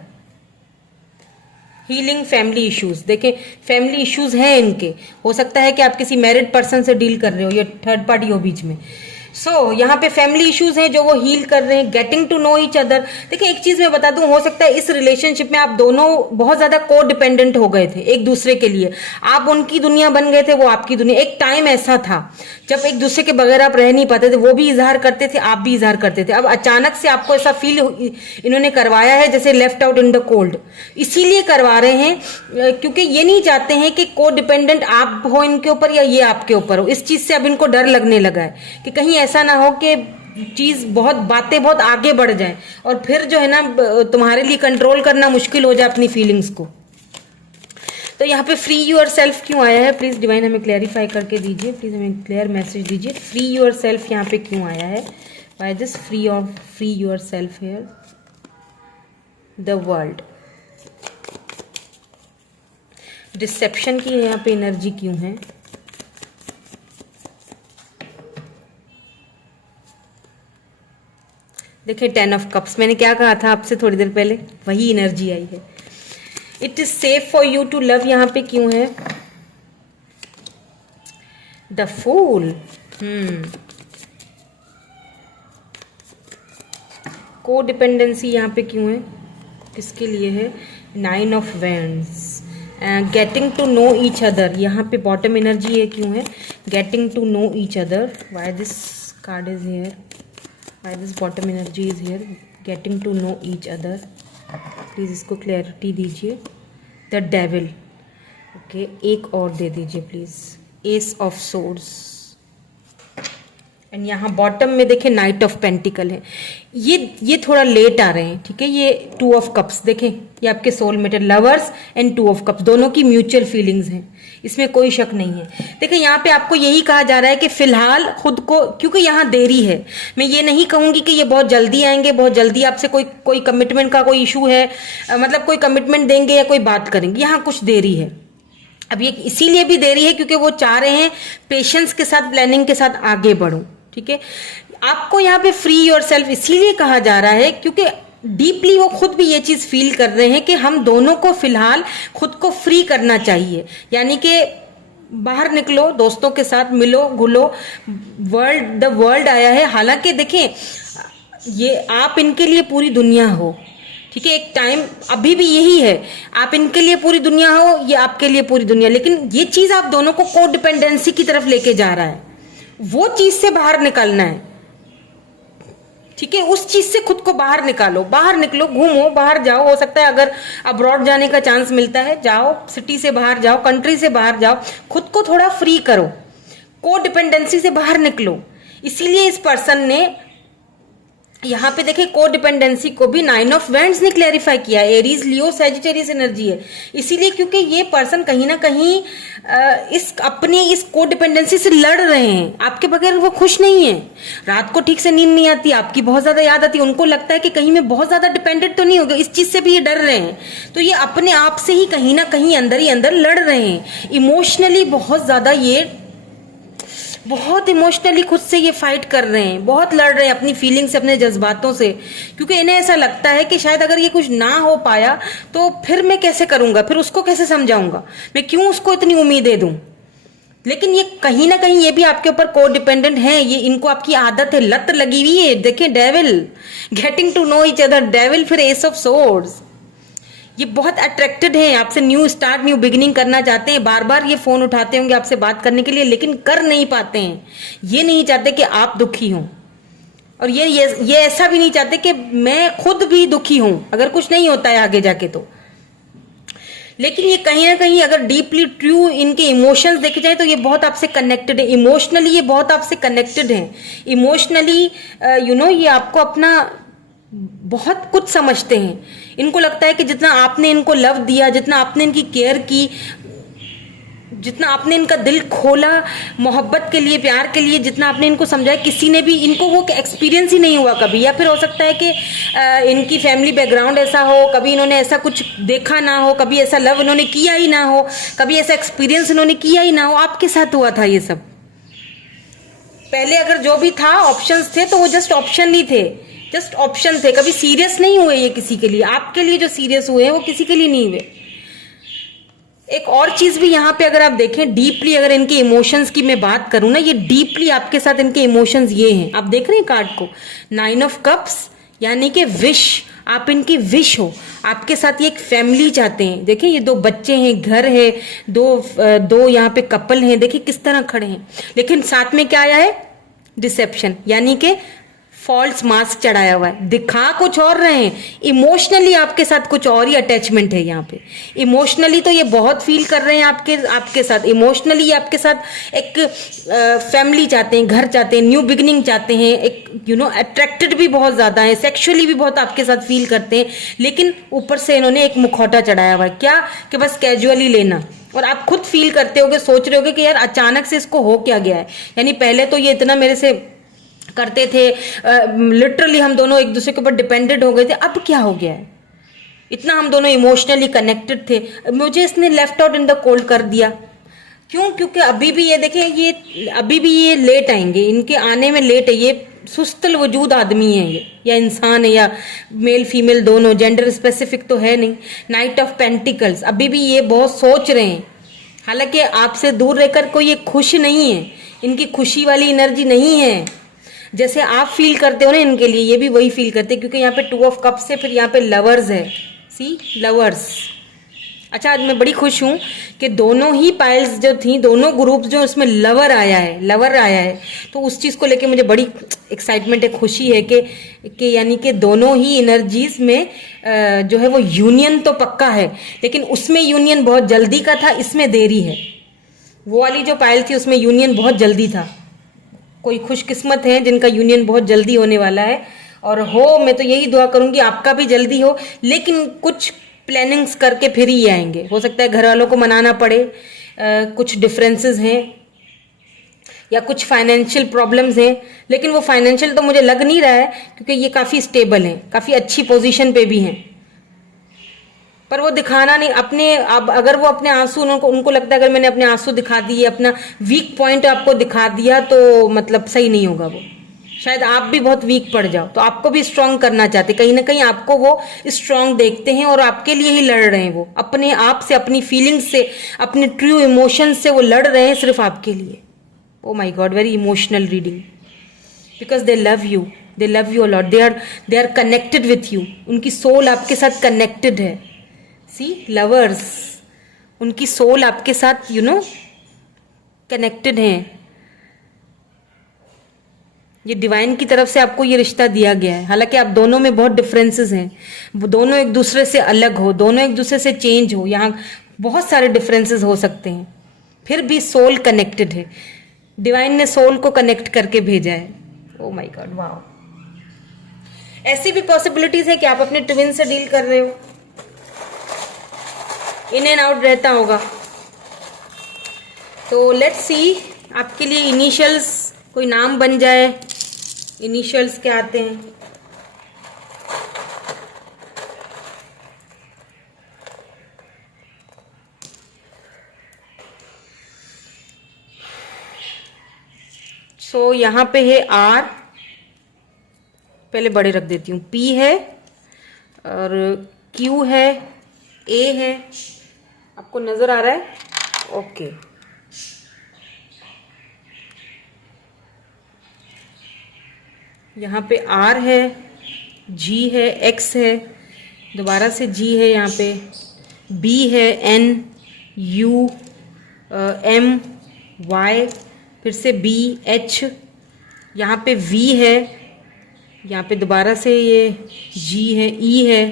healing family issues. देखिए फैमिली इश्यूज हैं इनके, हो सकता है कि आप किसी मैरिड पर्सन से डील कर रहे हो या थर्ड पार्टी हो बीच में। यहाँ पे फैमिली इश्यूज हैं जो वो हील कर रहे हैं, getting to know each other. देखिए एक चीज मैं बता दूं, हो सकता है इस रिलेशनशिप में आप दोनों बहुत ज्यादा को डिपेंडेंट हो गए थे एक दूसरे के लिए, आप उनकी दुनिया बन गए थे, वो आपकी दुनिया। एक टाइम ऐसा था जब एक दूसरे के बगैर आप रह नहीं पाते थे, वो भी इजहार करते थे, आप भी इजहार करते थे। अब अचानक से आपको ऐसा फील इन्होंने करवाया है जैसे left out in the cold, इसीलिए करवा रहे हैं क्योंकि ये नहीं चाहते हैं कि को डिपेंडेंट आप हो इनके ऊपर या ये आपके ऊपर हो। इस चीज से अब इनको डर लगने लगा है कि कहीं ऐसा ना हो कि चीज बातें बहुत आगे बढ़ जाएं और फिर जो है ना तुम्हारे लिए कंट्रोल करना मुश्किल हो जाए अपनी फीलिंग्स को। तो यहाँ पे फ्री यूर सेल्फ क्यों आया है, प्लीज डिवाइन हमें क्लैरिफाई करके दीजिए, प्लीज हमें क्लियर मैसेज दीजिए। फ्री यूर सेल्फ यहाँ पे क्यों आया है, why this free yourself here, the world. Deception की यहाँ पे एनर्जी क्यों है, देखिए 10 ऑफ कप्स, मैंने क्या कहा था आपसे थोड़ी देर पहले, वही एनर्जी आई है। It is safe for you to love यहाँ पे क्यों है, द फूल। को डिपेंडेंसी यहाँ पे क्यों है, किसके लिए है, 9 of wands. Getting to know each other, यहाँ पे बॉटम एनर्जी है क्यों है, getting to know each other, why this card is here, why this bottom energy is here, getting to know each other, please इसको clarity दीजिए। The devil, okay, एक और दे दीजिए please, ace of swords, and यहाँ bottom में देखिए night of pentacle है। ये थोड़ा लेट आ रहे हैं, ठीक है। ये टू ऑफ कप्स देखें, ये आपके सोलमेट है, lovers and two of cups, दोनों की म्यूचुअल फीलिंग्स हैं, इसमें कोई शक नहीं है। देखिए यहाँ पे आपको यही कहा जा रहा है कि फिलहाल खुद को, क्योंकि यहाँ देरी है, मैं ये नहीं कहूंगी कि ये बहुत जल्दी आएंगे, बहुत जल्दी आपसे कोई कमिटमेंट का कोई इशू है, मतलब कोई कमिटमेंट देंगे या कोई बात करेंगे, यहाँ कुछ देरी है। अब ये इसीलिए भी देरी है क्योंकि वो चाह रहे हैं पेशेंस के साथ, प्लानिंग के साथ आगे बढ़ो, ठीक है। आपको यहाँ पे फ्री योरसेल्फ इसीलिए कहा जा रहा है क्योंकि डीपली वो खुद भी ये चीज फील कर रहे हैं कि हम दोनों को फिलहाल खुद को फ्री करना चाहिए, यानी कि बाहर निकलो, दोस्तों के साथ मिलो, घुलो, द वर्ल्ड आया है। हालांकि देखें, ये आप इनके लिए पूरी दुनिया हो, ठीक है, एक टाइम अभी भी यही है, आप इनके लिए पूरी दुनिया हो, ये आपके लिए पूरी दुनिया, लेकिन ये चीज आप दोनों को को डिपेंडेंसी की तरफ लेके जा रहा है, वो चीज से बाहर निकलना है, ठीक है। उस चीज से खुद को बाहर निकालो, बाहर निकलो, घूमो, बाहर जाओ। हो सकता है अगर अब्रॉड जाने का चांस मिलता है, जाओ, सिटी से बाहर जाओ, कंट्री से बाहर जाओ, खुद को थोड़ा फ्री करो, को डिपेंडेंसी से बाहर निकलो। इसीलिए इस पर्सन ने यहाँ पे देखिए को डिपेंडेंसी को भी 9 ऑफ वैंड्स ने क्लैरिफाई किया, एरीज, लियो, सैजिटेरियस एनर्जी है, इसीलिए क्योंकि ये पर्सन कहीं ना कहीं इस को डिपेंडेंसी से लड़ रहे हैं। आपके बगैर वो खुश नहीं है, रात को ठीक से नींद नहीं आती, आपकी बहुत ज्यादा याद आती है, उनको लगता है कि कहीं मैं बहुत ज्यादा डिपेंडेंट तो नहीं हो गया, इस चीज से भी ये डर रहे हैं। तो ये अपने आप से ही कहीं ना कहीं अंदर ही अंदर लड़ रहे हैं, इमोशनली बहुत ज्यादा, ये बहुत इमोशनली खुद से ये फाइट कर रहे हैं, बहुत लड़ रहे हैं अपनी फीलिंग से, अपने जज्बातों से, क्योंकि इन्हें ऐसा लगता है कि शायद अगर ये कुछ ना हो पाया तो फिर मैं कैसे करूंगा, फिर उसको कैसे समझाऊंगा, मैं क्यों उसको इतनी उम्मीदें दूं। लेकिन ये कहीं ना कहीं ये भी आपके ऊपर को डिपेंडेंट है, ये इनको आपकी आदत है, लत लगी हुई है। देखें, devil, getting to know each other, devil, फिर एस ऑफ सोर्ड्स, ये बहुत अट्रैक्टेड हैं आपसे, न्यू स्टार्ट, न्यू बिगिनिंग करना चाहते हैं, बार बार ये फोन उठाते होंगे आपसे बात करने के लिए, लेकिन कर नहीं पाते हैं। ये नहीं चाहते कि आप दुखी हों, और ये ऐसा भी नहीं चाहते कि मैं खुद भी दुखी हूं अगर कुछ नहीं होता है आगे जाके तो। लेकिन ये कहीं ना कहीं अगर डीपली ट्रू इनके इमोशंस देखे जाए तो ये बहुत आपसे कनेक्टेड है, इमोशनली ये बहुत आपसे कनेक्टेड है, इमोशनली ये आपको अपना बहुत कुछ समझते हैं। इनको लगता है कि जितना आपने इनको लव दिया, जितना आपने इनकी केयर की, जितना आपने इनका दिल खोला मोहब्बत के लिए, प्यार के लिए, जितना आपने इनको समझाया, किसी ने भी इनको वो एक्सपीरियंस ही नहीं हुआ कभी। या फिर हो सकता है कि इनकी फैमिली बैकग्राउंड ऐसा हो, कभी इन्होंने ऐसा कुछ देखा ना हो, कभी ऐसा लव इन्होंने किया ही ना हो, कभी ऐसा एक्सपीरियंस इन्होंने किया ही ना हो, आपके साथ हुआ था ये सब। पहले अगर जो भी था ऑप्शंस थे तो वो जस्ट ऑप्शन ही थे, जस्ट ऑप्शन थे, कभी सीरियस नहीं हुए ये किसी के लिए। आपके लिए जो सीरियस हुए हैं वो किसी के लिए नहीं हुए। एक और चीज भी यहाँ पे अगर आप देखें डीपली, अगर इनके इमोशंस की मैं बात करूं ना, ये डीपली आपके साथ इनके इमोशंस ये हैं, आप देख रहे हैं कार्ड को, 9 ऑफ कप्स, यानी कि विश, आप इनकी विश हो, आपके साथ ये एक फैमिली चाहते हैं। देखिए ये 2 बच्चे हैं, घर है, दो यहाँ पे कपल हैं, देखिए किस तरह खड़े हैं। लेकिन साथ में क्या आया है, डिसेप्शन, यानी कि फॉल्स मास्क चढ़ाया हुआ है, दिखा कुछ और रहे हैं, इमोशनली आपके साथ कुछ और ही अटैचमेंट है यहाँ पे। इमोशनली तो ये बहुत फील कर रहे हैं आपके साथ, इमोशनली ये आपके साथ एक फैमिली चाहते हैं, घर चाहते हैं, न्यू बिगिनिंग चाहते हैं, एक अट्रैक्टेड भी बहुत ज्यादा है, सेक्सुअली भी बहुत आपके साथ फील करते हैं। लेकिन ऊपर से इन्होंने एक मुखौटा चढ़ाया हुआ है, क्या कि बस कैजुअली लेना। और आप खुद फील करते होगे, सोच रहे होगे कि यार अचानक से इसको हो क्या गया है, यानी पहले तो ये इतना मेरे से करते थे, लिटरली हम दोनों एक दूसरे के ऊपर डिपेंडेंट हो गए थे, अब क्या हो गया है, इतना हम दोनों इमोशनली कनेक्टेड थे, मुझे इसने left out in the cold कर दिया। क्यों? क्योंकि अभी भी ये देखें, ये अभी भी ये लेट आएंगे, इनके आने में लेट है, ये सुस्तल वजूद आदमी है ये, या इंसान है, या मेल फीमेल दोनों, जेंडर स्पेसिफिक तो है नहीं। नाइट ऑफ पेंटिकल्स, अभी भी ये बहुत सोच रहे हैं, हालांकि आपसे दूर रहकर कोई ये खुश नहीं है, इनकी खुशी वाली एनर्जी नहीं है। जैसे आप फील करते हो ना इनके लिए, ये भी वही फील करते हैं, क्योंकि यहाँ पे 2 ऑफ कप्स है, फिर यहाँ पे लवर्स है, सी लवर्स, अच्छा, आज मैं बड़ी खुश हूँ कि दोनों ही पाइल्स जो थी, दोनों ग्रुप्स जो उसमें लवर आया है, तो उस चीज़ को लेके मुझे बड़ी एक्साइटमेंट है, खुशी है कि यानी कि दोनों ही एनर्जीज में जो है वो यूनियन तो पक्का है, लेकिन उसमें यूनियन बहुत जल्दी का था, इसमें देरी है। वो वाली जो पायल थी उसमें यूनियन बहुत जल्दी था। कोई खुशकिस्मत है जिनका यूनियन बहुत जल्दी होने वाला है, और मैं तो यही दुआ करूंगी आपका भी जल्दी हो, लेकिन कुछ प्लानिंग्स करके फिर ही आएंगे। हो सकता है घर वालों को मनाना पड़े, कुछ डिफरेंसेस हैं या कुछ फाइनेंशियल प्रॉब्लम्स हैं, लेकिन वो फाइनेंशियल तो मुझे लग नहीं रहा है क्योंकि ये काफ़ी स्टेबल हैं, काफ़ी अच्छी पोजीशन पे भी हैं। पर वो दिखाना नहीं अपने, अब अगर वो अपने आंसू, उनको लगता है अगर मैंने अपने आंसू दिखा दिए, अपना वीक पॉइंट आपको दिखा दिया तो मतलब सही नहीं होगा। वो शायद आप भी बहुत वीक पड़ जाओ, तो आपको भी स्ट्रांग करना चाहते, कहीं ना कहीं आपको वो स्ट्रांग देखते हैं और आपके लिए ही लड़ रहे हैं। वो अपने आप से, अपनी फीलिंग्स से, अपने ट्रू इमोशंस से वो लड़ रहे हैं सिर्फ आपके लिए। Oh my God, very emotional reading, because they love you a lot, they are connected with you. उनकी सोल आपके साथ कनेक्टेड है। सी लवर्स, उनकी सोल आपके साथ कनेक्टेड है। ये डिवाइन की तरफ से आपको ये रिश्ता दिया गया है। हालांकि आप दोनों में बहुत डिफरेंसेस हैं, वो दोनों एक दूसरे से अलग हो, दोनों एक दूसरे से चेंज हो, यहाँ बहुत सारे डिफरेंसेस हो सकते हैं, फिर भी सोल कनेक्टेड है। डिवाइन ने सोल को कनेक्ट करके भेजा है। Oh my God, wow. ऐसी भी पॉसिबिलिटीज है कि आप अपने ट्विन से डील कर रहे हो, इन एंड आउट रहता होगा। तो लेट्स सी, आपके लिए इनिशियल्स कोई नाम बन जाए। इनिशियल्स क्या आते हैं? सो यहां पे है आर, पहले बड़े रख देती हूं, पी है और क्यू है, ए है, आपको नजर आ रहा है? ओके। यहाँ पे आर है, जी है, एक्स है, दोबारा से जी है, यहाँ पे बी है, एन, यू, एम, वाई, फिर से बी, एच, यहाँ पे वी है, यहाँ पे दोबारा से ये जी है, ई है,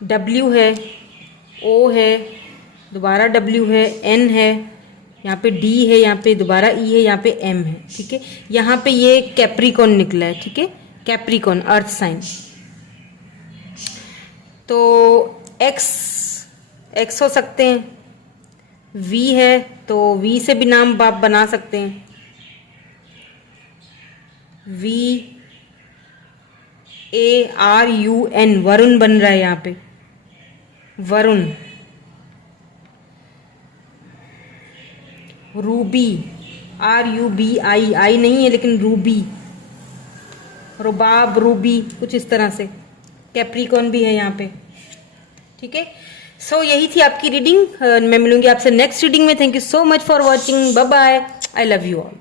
डब्ल्यू है, ओ है, दोबारा डब्ल्यू है, एन है, यहाँ पे डी है, यहाँ पे दोबारा ई है, यहाँ पे एम है। ठीक है, यहाँ पे ये कैप्रिकॉन निकला है। ठीक है, कैप्रिकॉन अर्थ साइन। तो एक्स हो सकते हैं, वी है तो वी से भी नाम आप बना सकते हैं। V A R U N, Varun बन रहा है यहाँ पे, Varun. Ruby, R U B I, I नहीं है लेकिन रूबी, रुबाब, रूबी, कुछ इस तरह से। कैप्रिकॉन भी है यहाँ पे। ठीक है, सो यही थी आपकी रीडिंग। मैं मिलूंगी आपसे नेक्स्ट रीडिंग में। Thank you so much for watching, bye bye, I love you all.